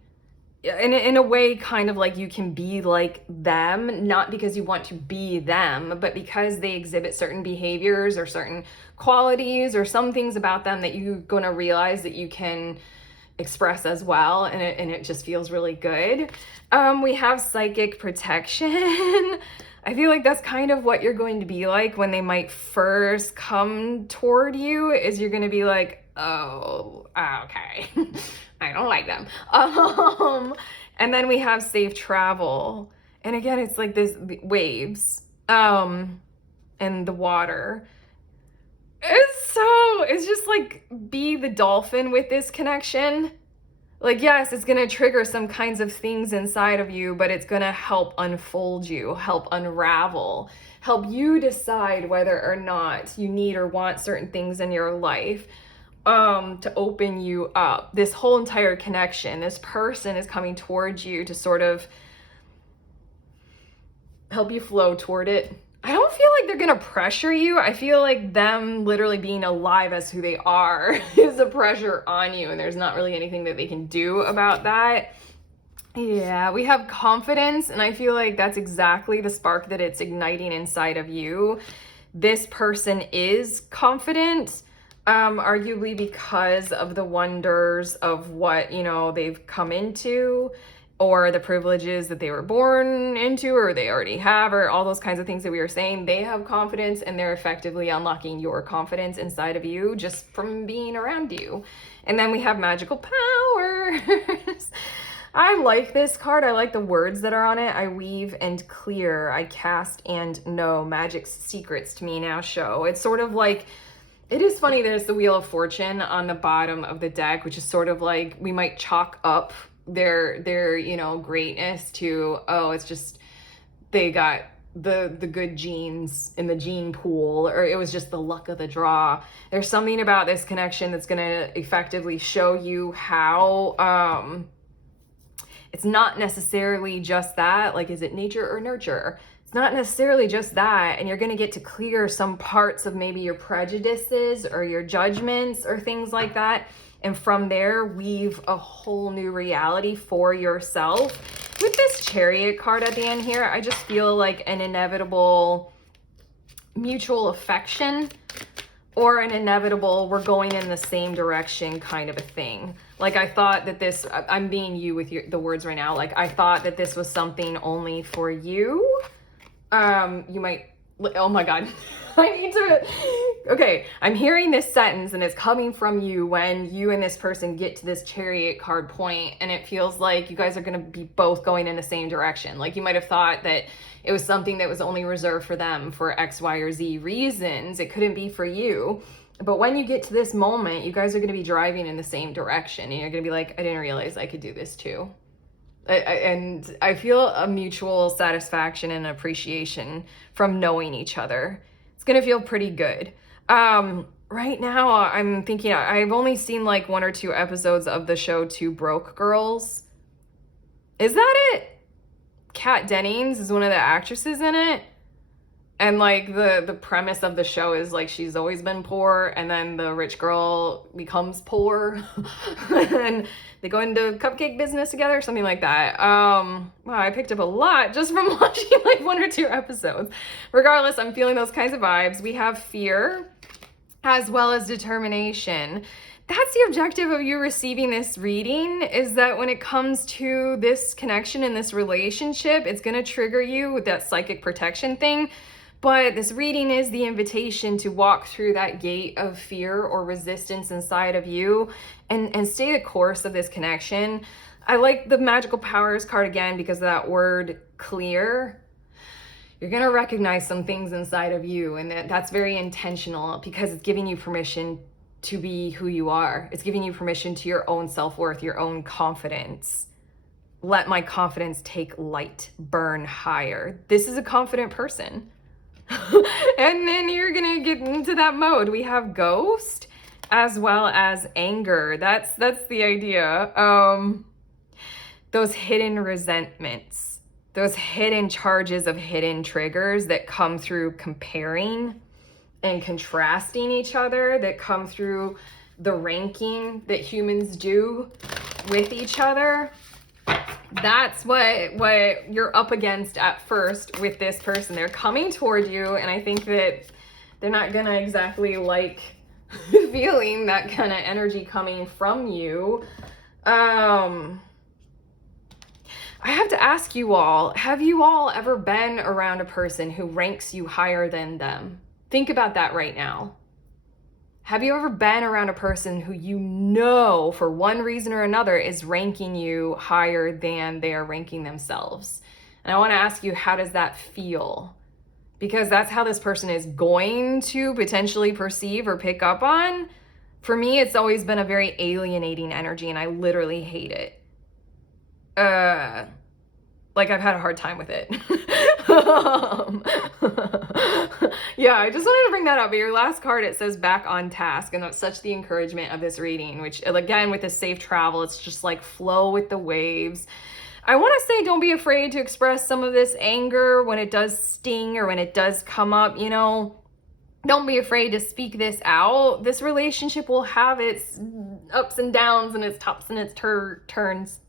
In a way, kind of like you can be like them, not because you want to be them, but because they exhibit certain behaviors or certain qualities or some things about them that you're going to realize that you can express as well, and it just feels really good. We have psychic protection. I feel like that's kind of what you're going to be like when they might first come toward you, is you're going to be like, oh, okay. I don't like them. And then we have safe travel. And again, it's like this waves, and the water. It's just like, be the dolphin with this connection. Like, yes, it's going to trigger some kinds of things inside of you, but it's going to help unfold you, help unravel, help you decide whether or not you need or want certain things in your life. To open you up. This whole entire connection, this person is coming towards you to sort of help you flow toward it. I don't feel like they're gonna pressure you. I feel like them literally being alive as who they are is a pressure on you, and there's not really anything that they can do about that. Yeah, we have confidence, and I feel like that's exactly the spark that it's igniting inside of you. This person is confident. Arguably because of the wonders of what, you know, they've come into, or the privileges that they were born into, or they already have, or all those kinds of things that we were saying. They have confidence, and they're effectively unlocking your confidence inside of you just from being around you. And then we have magical powers. I like this card. I like the words that are on it. I weave and clear. I cast and know. Magic's secrets to me now show. It's sort of like, it is funny that it's the Wheel of Fortune on the bottom of the deck, which is sort of like we might chalk up their you know, greatness to, oh, it's just they got the good genes in the gene pool, or it was just the luck of the draw. There's something about this connection that's going to effectively show you how it's not necessarily just that, like, is it nature or nurture? It's not necessarily just that, and you're going to get to clear some parts of maybe your prejudices or your judgments or things like that, and from there weave a whole new reality for yourself. With this Chariot card at the end here, I just feel like an inevitable mutual affection, or an inevitable we're going in the same direction kind of a thing. Like, I thought that this, I'm being you with the words right now, like I thought that this was something only for you. You might, oh my God, I need to, okay, I'm hearing this sentence and it's coming from you when you and this person get to this Chariot card point, and it feels like you guys are going to be both going in the same direction. Like, you might have thought that it was something that was only reserved for them for X, Y, or Z reasons. It couldn't be for you. But when you get to this moment, you guys are going to be driving in the same direction, and you're going to be like, I didn't realize I could do this too. And I feel a mutual satisfaction and appreciation from knowing each other. It's going to feel pretty good. Right now, I'm thinking, I've only seen like 1 or 2 episodes of the show Two Broke Girls. Is that it? Kat Dennings is one of the actresses in it. And like the premise of the show is like she's always been poor, and then the rich girl becomes poor and they go into cupcake business together, something like that. Wow, I picked up a lot just from watching like 1 or 2 episodes. Regardless, I'm feeling those kinds of vibes. We have fear as well as determination. That's the objective of you receiving this reading, is that when it comes to this connection and this relationship, it's going to trigger you with that psychic protection thing. But this reading is the invitation to walk through that gate of fear or resistance inside of you and stay the course of this connection. I like the Magical Powers card again because of that word clear. You're going to recognize some things inside of you, and that's very intentional because it's giving you permission to be who you are. It's giving you permission to your own self-worth, your own confidence. Let my confidence take light, burn higher. This is a confident person. And then you're gonna get into that mode. We have ghost as well as anger. That's the idea. Those hidden resentments, those hidden charges of hidden triggers that come through comparing and contrasting each other, that come through the ranking that humans do with each other. That's what you're up against at first with this person. They're coming toward you, and I think that they're not gonna exactly like feeling that kind of energy coming from you. I have to ask you all, have you all ever been around a person who ranks you higher than them? Think about that right now. Have you ever been around a person who you know for one reason or another is ranking you higher than they are ranking themselves? And I want to ask you, how does that feel? Because that's how this person is going to potentially perceive or pick up on. For me, it's always been a very alienating energy, and I literally hate it. Like, I've had a hard time with it. Yeah, I just wanted to bring that up. But your last card, it says back on task. And that's such the encouragement of this reading, which again, with the safe travel, it's just like flow with the waves. I want to say, don't be afraid to express some of this anger when it does sting or when it does come up, you know. Don't be afraid to speak this out. This relationship will have its ups and downs and its tops and its turns.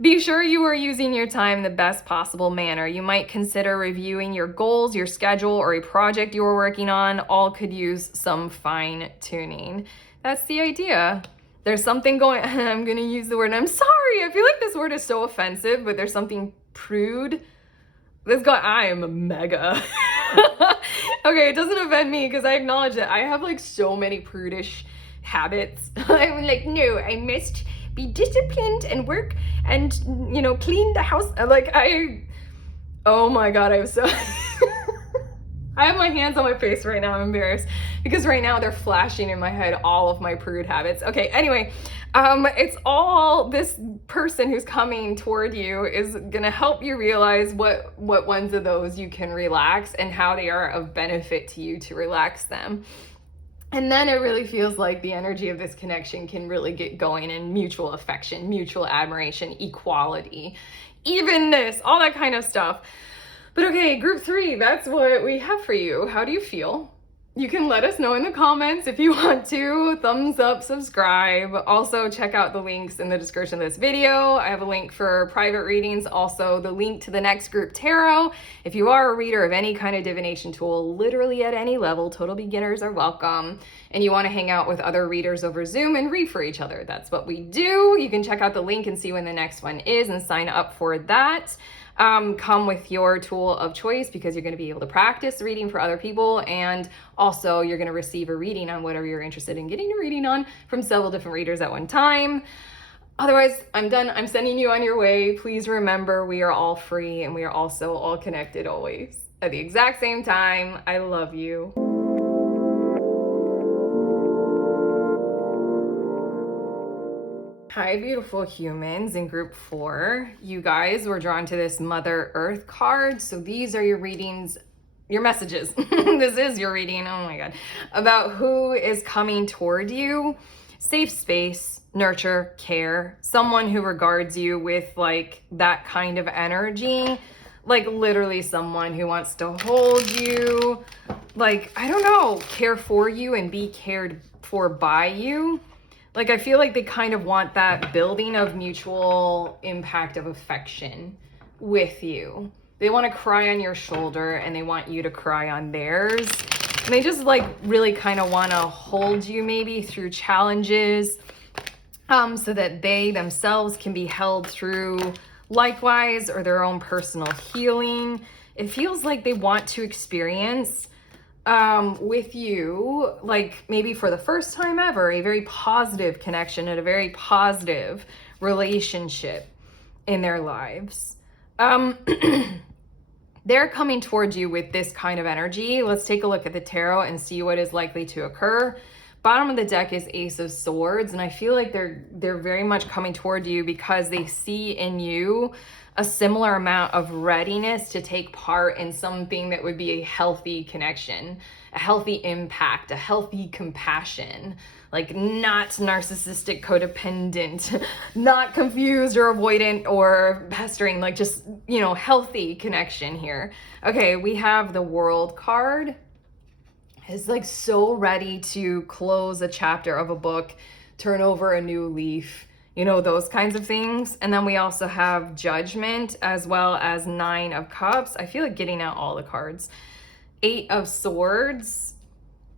Be sure you are using your time the best possible manner. You might consider reviewing your goals, your schedule, or a project you're working on. All could use some fine tuning. That's the idea. There's something going, I'm going to use the word, and I'm sorry, I feel like this word is so offensive, but there's something prude. This guy, I am mega. Okay, it doesn't offend me because I acknowledge that I have like so many prudish habits. I'm like, no, I must be disciplined and work and, you know, clean the house. Oh my God, I'm so, I have my hands on my face right now. I'm embarrassed because right now they're flashing in my head all of my prude habits. Okay, anyway, it's all this person who's coming toward you is gonna help you realize what ones of those you can relax and how they are of benefit to you to relax them. And then it really feels like the energy of this connection can really get going in mutual affection, mutual admiration, equality, evenness, all that kind of stuff. But okay, group 3, that's what we have for you. How do you feel? You can let us know in the comments if you want to. Thumbs up, subscribe. Also, check out the links in the description of this video. I have a link for private readings, also the link to the next group tarot. If you are a reader of any kind of divination tool, literally at any level, total beginners are welcome. And you want to hang out with other readers over Zoom and read for each other. That's what we do. You can check out the link and see when the next one is and sign up for that. Come with your tool of choice because you're going to be able to practice reading for other people, and also you're going to receive a reading on whatever you're interested in getting a reading on from several different readers at one time. Otherwise, I'm done. I'm sending you on your way. Please remember, we are all free and we are also all connected always at the exact same time. I love you. Hi, beautiful humans in group 4. You guys were drawn to this Mother Earth card. So these are your readings, your messages. This is your reading, oh my God, about who is coming toward you. Safe space, nurture, care, someone who regards you with like that kind of energy. Like literally someone who wants to hold you, like, I don't know, care for you and be cared for by you. Like, I feel like they kind of want that building of mutual impact of affection with you. They want to cry on your shoulder and they want you to cry on theirs. And they just like really kind of want to hold you maybe through challenges, so that they themselves can be held through likewise, or their own personal healing. It feels like they want to experience with you, like maybe for the first time ever, a very positive connection and a very positive relationship in their lives. They're coming towards you with this kind of energy. Let's take a look at the tarot and see what is likely to occur. Bottom of the deck is Ace of Swords, and I feel like they're very much coming toward you because they see in you a similar amount of readiness to take part in something that would be a healthy connection, a healthy impact, a healthy compassion, like not narcissistic, codependent, not confused or avoidant or pestering, like just, you know, healthy connection here. Okay, we have the World card. It's like so ready to close a chapter of a book, turn over a new leaf, you know, those kinds of things. And then we also have Judgment as well as 9 of Cups. I feel like getting out all the cards. 8 of Swords,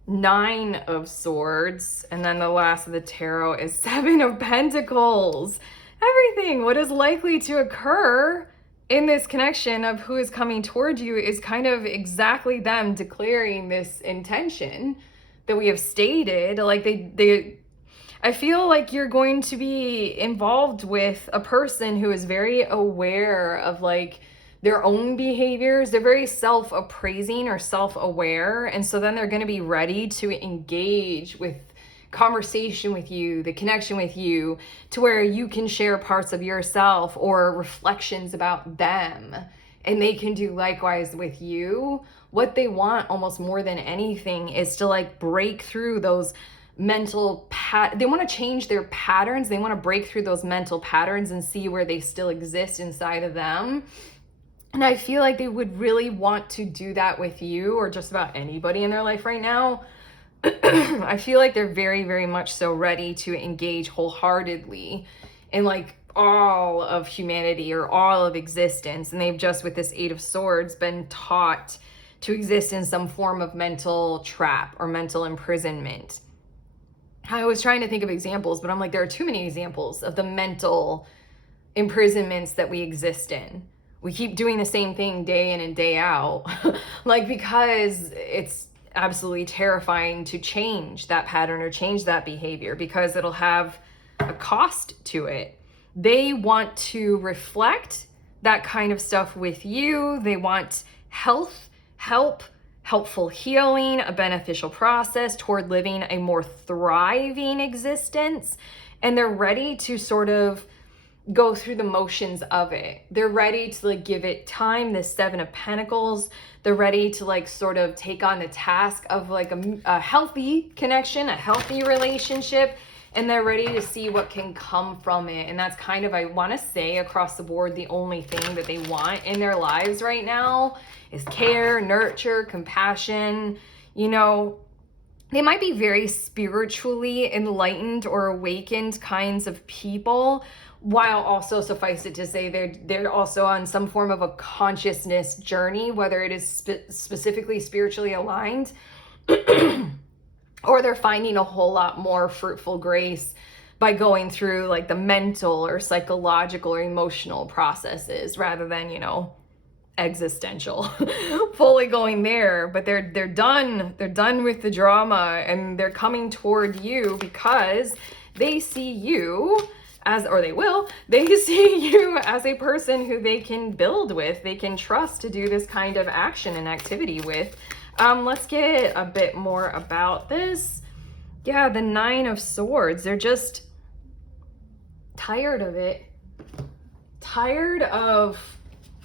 9 of Swords, and then the last of the tarot is 7 of Pentacles. Everything, what is likely to occur in this connection of who is coming toward you is kind of exactly them declaring this intention that we have stated. Like I feel like you're going to be involved with a person who is very aware of like their own behaviors. They're very self-appraising or self-aware. And so then they're going to be ready to engage with conversation with you, the connection with you, to where you can share parts of yourself or reflections about them. And they can do likewise with you. What they want almost more than anything is to like break through those mental they want to change their patterns. They want to break through those mental patterns and see where they still exist inside of them. And I feel like they would really want to do that with you or just about anybody in their life right now. I feel like they're very, very much so ready to engage wholeheartedly in like all of humanity or all of existence. And they've just, with this 8 of Swords, been taught to exist in some form of mental trap or mental imprisonment. I was trying to think of examples, but I'm like, there are too many examples of the mental imprisonments that we exist in. We keep doing the same thing day in and day out, like, because it's absolutely terrifying to change that pattern or change that behavior, because it'll have a cost to it. They want to reflect that kind of stuff with you. They want health, help, helpful healing, a beneficial process toward living a more thriving existence. And they're ready to sort of go through the motions of it. They're ready to like give it time. The Seven of Pentacles, they're ready to like sort of take on the task of like a healthy connection, a healthy relationship, and they're ready to see what can come from it. And that's kind of, I want to say across the board, the only thing that they want in their lives right now is care, nurture, compassion. You know, they might be very spiritually enlightened or awakened kinds of people, while also, suffice it to say, they're also on some form of a consciousness journey, whether it is specifically spiritually aligned or they're finding a whole lot more fruitful grace by going through like the mental or psychological or emotional processes rather than, you know, existential fully going there. But they're done with the drama, and they're coming toward you because they see you as, or they see you as a person who they can build with, they can trust to do this kind of action and activity with. Let's get a bit more about this. Yeah, the Nine of Swords. They're just tired of it. Tired of,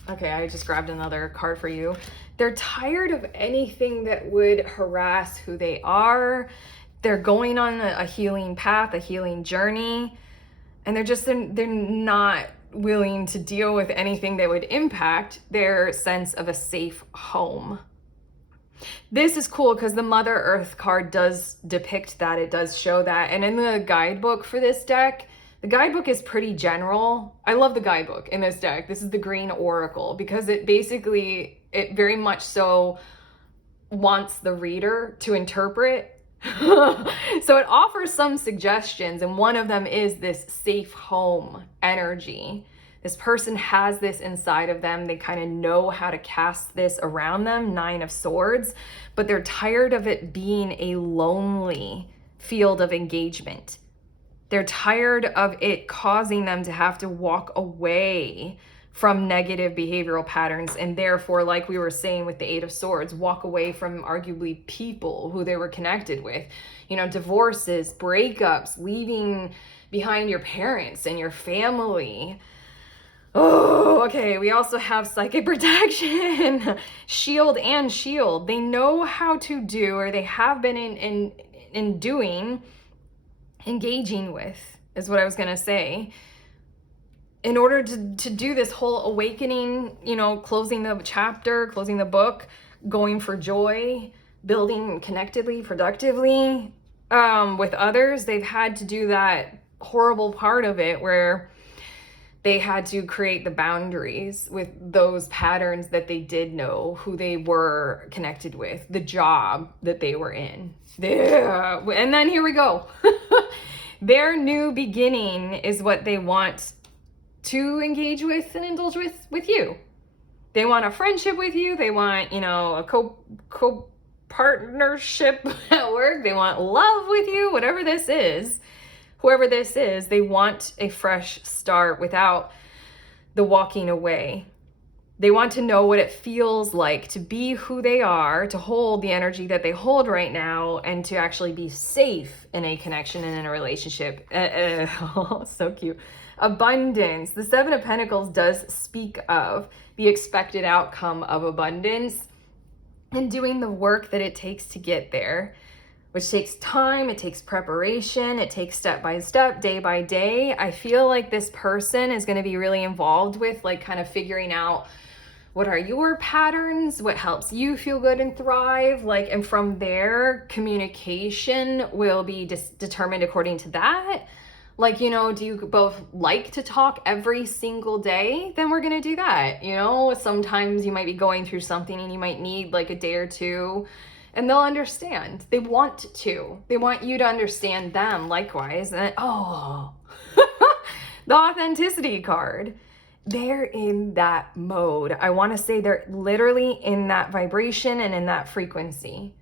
okay, I just grabbed another card for you. They're tired of anything that would harass who they are. They're going on a healing path, a healing journey. And they're not willing to deal with anything that would impact their sense of a safe home. This is cool because the Mother Earth card does depict that. It does show that. And in the guidebook for this deck, the guidebook is pretty general. I love the guidebook in this deck. This is the Green Oracle because it very much so wants the reader to interpret. So it offers some suggestions, and one of them is this safe home energy. This person has this inside of them. They kind of know how to cast this around them, Nine of Swords, but they're tired of it being a lonely field of engagement. They're tired of it causing them to have to walk away from negative behavioral patterns, and therefore, like we were saying with the Eight of Swords, walk away from arguably people who they were connected with. You know, divorces, breakups, leaving behind your parents and your family. Oh, okay. We also have psychic protection, shield and shield. They know how to do, or they have been in doing, engaging with, is what I was going to say. In order to do this whole awakening, you know, closing the chapter, closing the book, going for joy, building connectedly, productively with others, they've had to do that horrible part of it where they had to create the boundaries with those patterns that they did know, who they were connected with, the job that they were in. And then here we go. Their new beginning is what they want to engage with and indulge with you. They want a friendship with you. They want, you know, a co-partnership at work. They want love with you, whatever this is. Whoever this is, they want a fresh start without the walking away. They want to know what it feels like to be who they are, to hold the energy that they hold right now, and to actually be safe in a connection and in a relationship. So cute. Abundance. The Seven of Pentacles does speak of the expected outcome of abundance and doing the work that it takes to get there, which takes time, it takes preparation, it takes step by step, day by day. I feel like this person is going to be really involved with like kind of figuring out what are your patterns, what helps you feel good and thrive, like, and from there, communication will be determined according to that. Like, you know, do you both like to talk every single day? Then we're going to do that. You know, sometimes you might be going through something and you might need like a day or two, and they'll understand. They want to. They want you to understand them likewise. And oh, the Authenticity card. They're in that mode. I want to say they're literally in that vibration and in that frequency.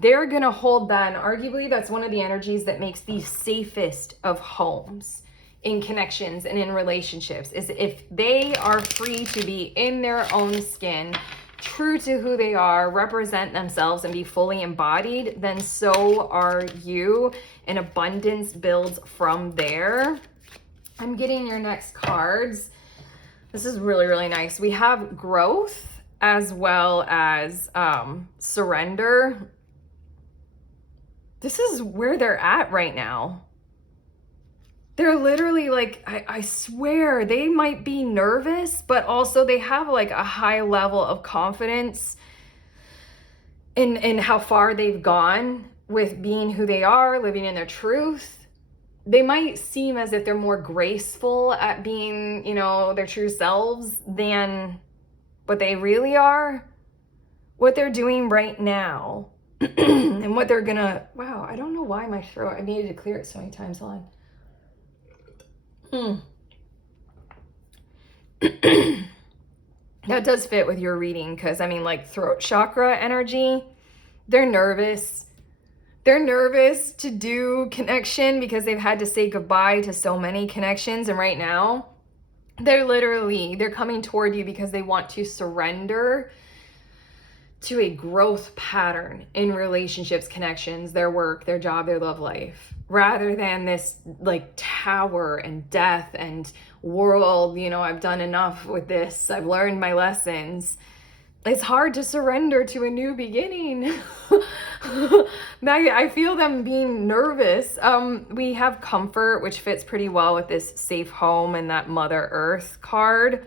they're going to hold that. And arguably, that's one of the energies that makes the safest of homes in connections and in relationships, is if they are free to be in their own skin, true to who they are, represent themselves, and be fully embodied, then so are you. And abundance builds from there. I'm getting your next cards. This is really, really nice. We have growth as well as surrender. This is where they're at right now. They're literally like, I swear, they might be nervous, but also they have like a high level of confidence in how far they've gone with being who they are, living in their truth. They might seem as if they're more graceful at being, you know, their true selves than what they really are, what they're doing right now, and what they're gonna, wow, I don't know why my throat, I needed to clear it so many times. Hold on. That does fit with your reading, because I mean, like, throat chakra energy, they're nervous. They're nervous to do connection because they've had to say goodbye to so many connections. And right now, they're coming toward you because they want to surrender to a growth pattern in relationships, connections, their work, their job, their love life, rather than this like tower and death and world, you know, I've done enough with this, I've learned my lessons. It's hard to surrender to a new beginning. I feel them being nervous. We have comfort, which fits pretty well with this safe home and that Mother Earth card.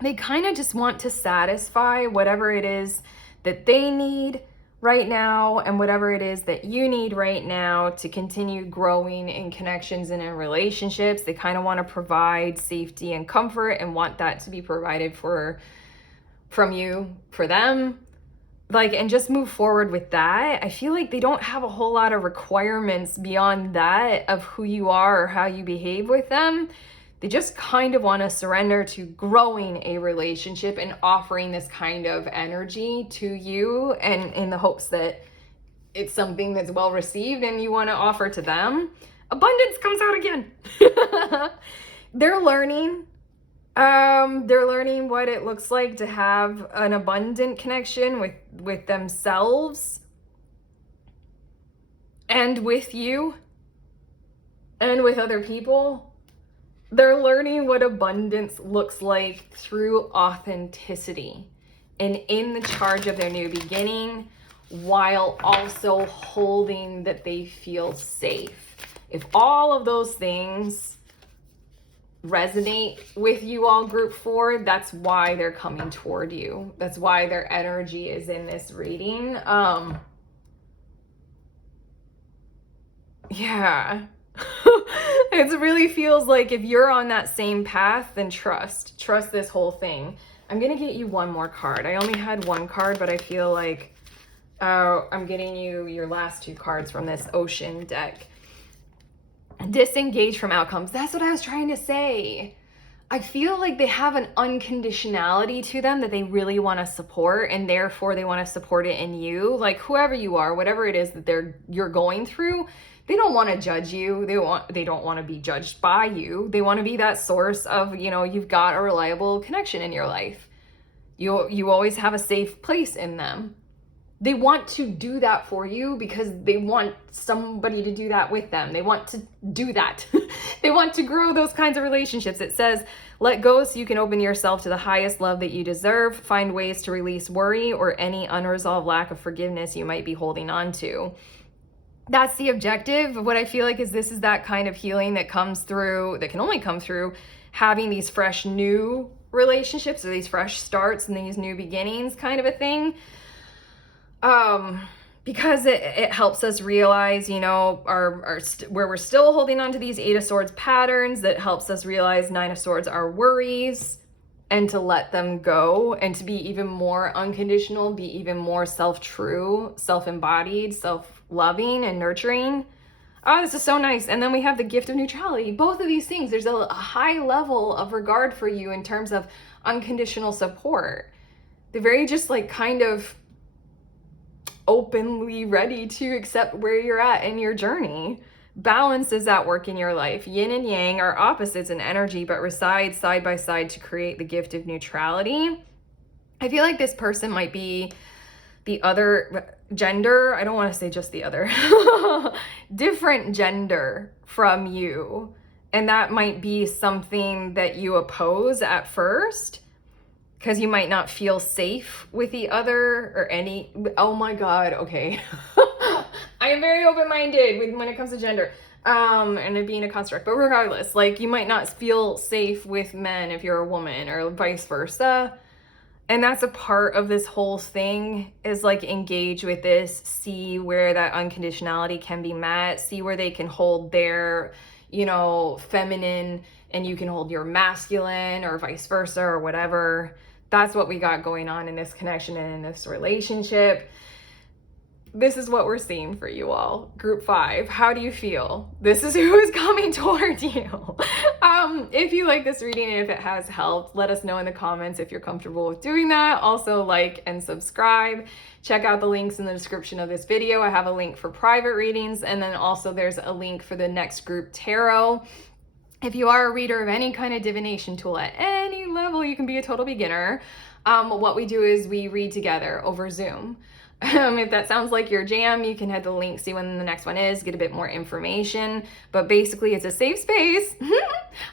They kind of just want to satisfy whatever it is that they need right now and whatever it is that you need right now to continue growing in connections and in relationships. They kind of want to provide safety and comfort and want that to be provided from you for them, like, and just move forward with that. I feel like they don't have a whole lot of requirements beyond that of who you are or how you behave with them. They just kind of want to surrender to growing a relationship and offering this kind of energy to you, and in the hopes that it's something that's well received and you want to offer to them. Abundance comes out again. They're learning. They're learning what it looks like to have an abundant connection with themselves and with you and with other people. They're learning what abundance looks like through authenticity and in the charge of their new beginning, while also holding that they feel safe. If all of those things resonate with you all, group 4, that's why they're coming toward you. That's why their energy is in this reading. Yeah. It really feels like if you're on that same path, then trust this whole thing. I'm gonna get you one more card. I only had one card, but I feel like I'm getting you your last 2 cards from this Ocean deck. Disengage from outcomes. That's what I was trying to say. I feel like they have an unconditionality to them that they really want to support, and therefore they want to support it in you. Like, whoever you are, whatever it is that you're going through, they don't want to judge you. They don't want to be judged by you. They want to be that source of, you know, you've got a reliable connection in your life. You always have a safe place in them. They want to do that for you because they want somebody to do that with them. They want to do that. They want to grow those kinds of relationships. It says, let go so you can open yourself to the highest love that you deserve. Find ways to release worry or any unresolved lack of forgiveness you might be holding on to. That's the objective. What I feel like is this is that kind of healing that comes through, that can only come through having these fresh new relationships, or these fresh starts and these new beginnings kind of a thing. Because it helps us realize, you know, where we're still holding on to these 8 of Swords patterns, that helps us realize 9 of Swords are worries, and to let them go and to be even more unconditional, be even more self-true, self-embodied, self-loving and nurturing. Oh, this is so nice. And then we have the gift of neutrality. Both of these things, there's a high level of regard for you in terms of unconditional support. They're very just like kind of openly ready to accept where you're at in your journey. Balance is at work in your life. Yin and yang are opposites in energy, but reside side by side to create the gift of neutrality. I feel like this person might be the other gender. I don't want to say just the other. Different gender from you. And that might be something that you oppose at first, because you might not feel safe with the other or any. Oh my God. Okay. I am very open-minded when it comes to gender and it being a construct, but regardless, like, you might not feel safe with men if you're a woman or vice versa. And that's a part of this whole thing, is like, engage with this, see where that unconditionality can be met, see where they can hold their, you know, feminine and you can hold your masculine, or vice versa, or whatever. That's what we got going on in this connection and in this relationship. This is what we're seeing for you all. Group 5, how do you feel? This is who is coming towards you. If you like this reading and if it has helped, let us know in the comments if you're comfortable with doing that. Also, like and subscribe. Check out the links in the description of this video. I have a link for private readings, and then also there's a link for the next group tarot. If you are a reader of any kind of divination tool at any level, you can be a total beginner. What we do is we read together over Zoom. If that sounds like your jam, you can head to the link, see when the next one is, get a bit more information. But basically, it's a safe space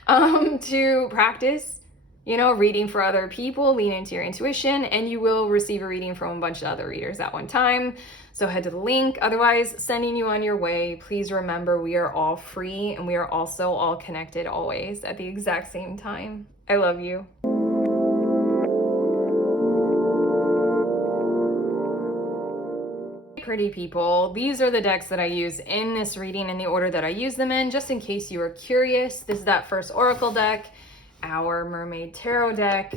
to practice, you know, reading for other people, lean into your intuition, and you will receive a reading from a bunch of other readers at one time. So head to the link. Otherwise, sending you on your way. Please remember, we are all free and we are also all connected always at the exact same time. I love you. Pretty people, these are the decks that I use in this reading in the order that I use them in, just in case you were curious. This is that first oracle deck, our mermaid tarot deck,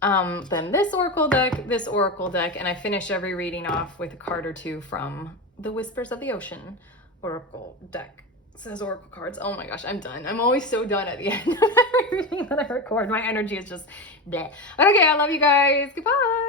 then this oracle deck, and I finish every reading off with a card or two from the Whispers of the Ocean oracle deck. It says oracle cards. Oh my gosh, I'm done. I'm always so done at the end of every reading that I record. My energy is just bleh. Okay, I love you guys. Goodbye.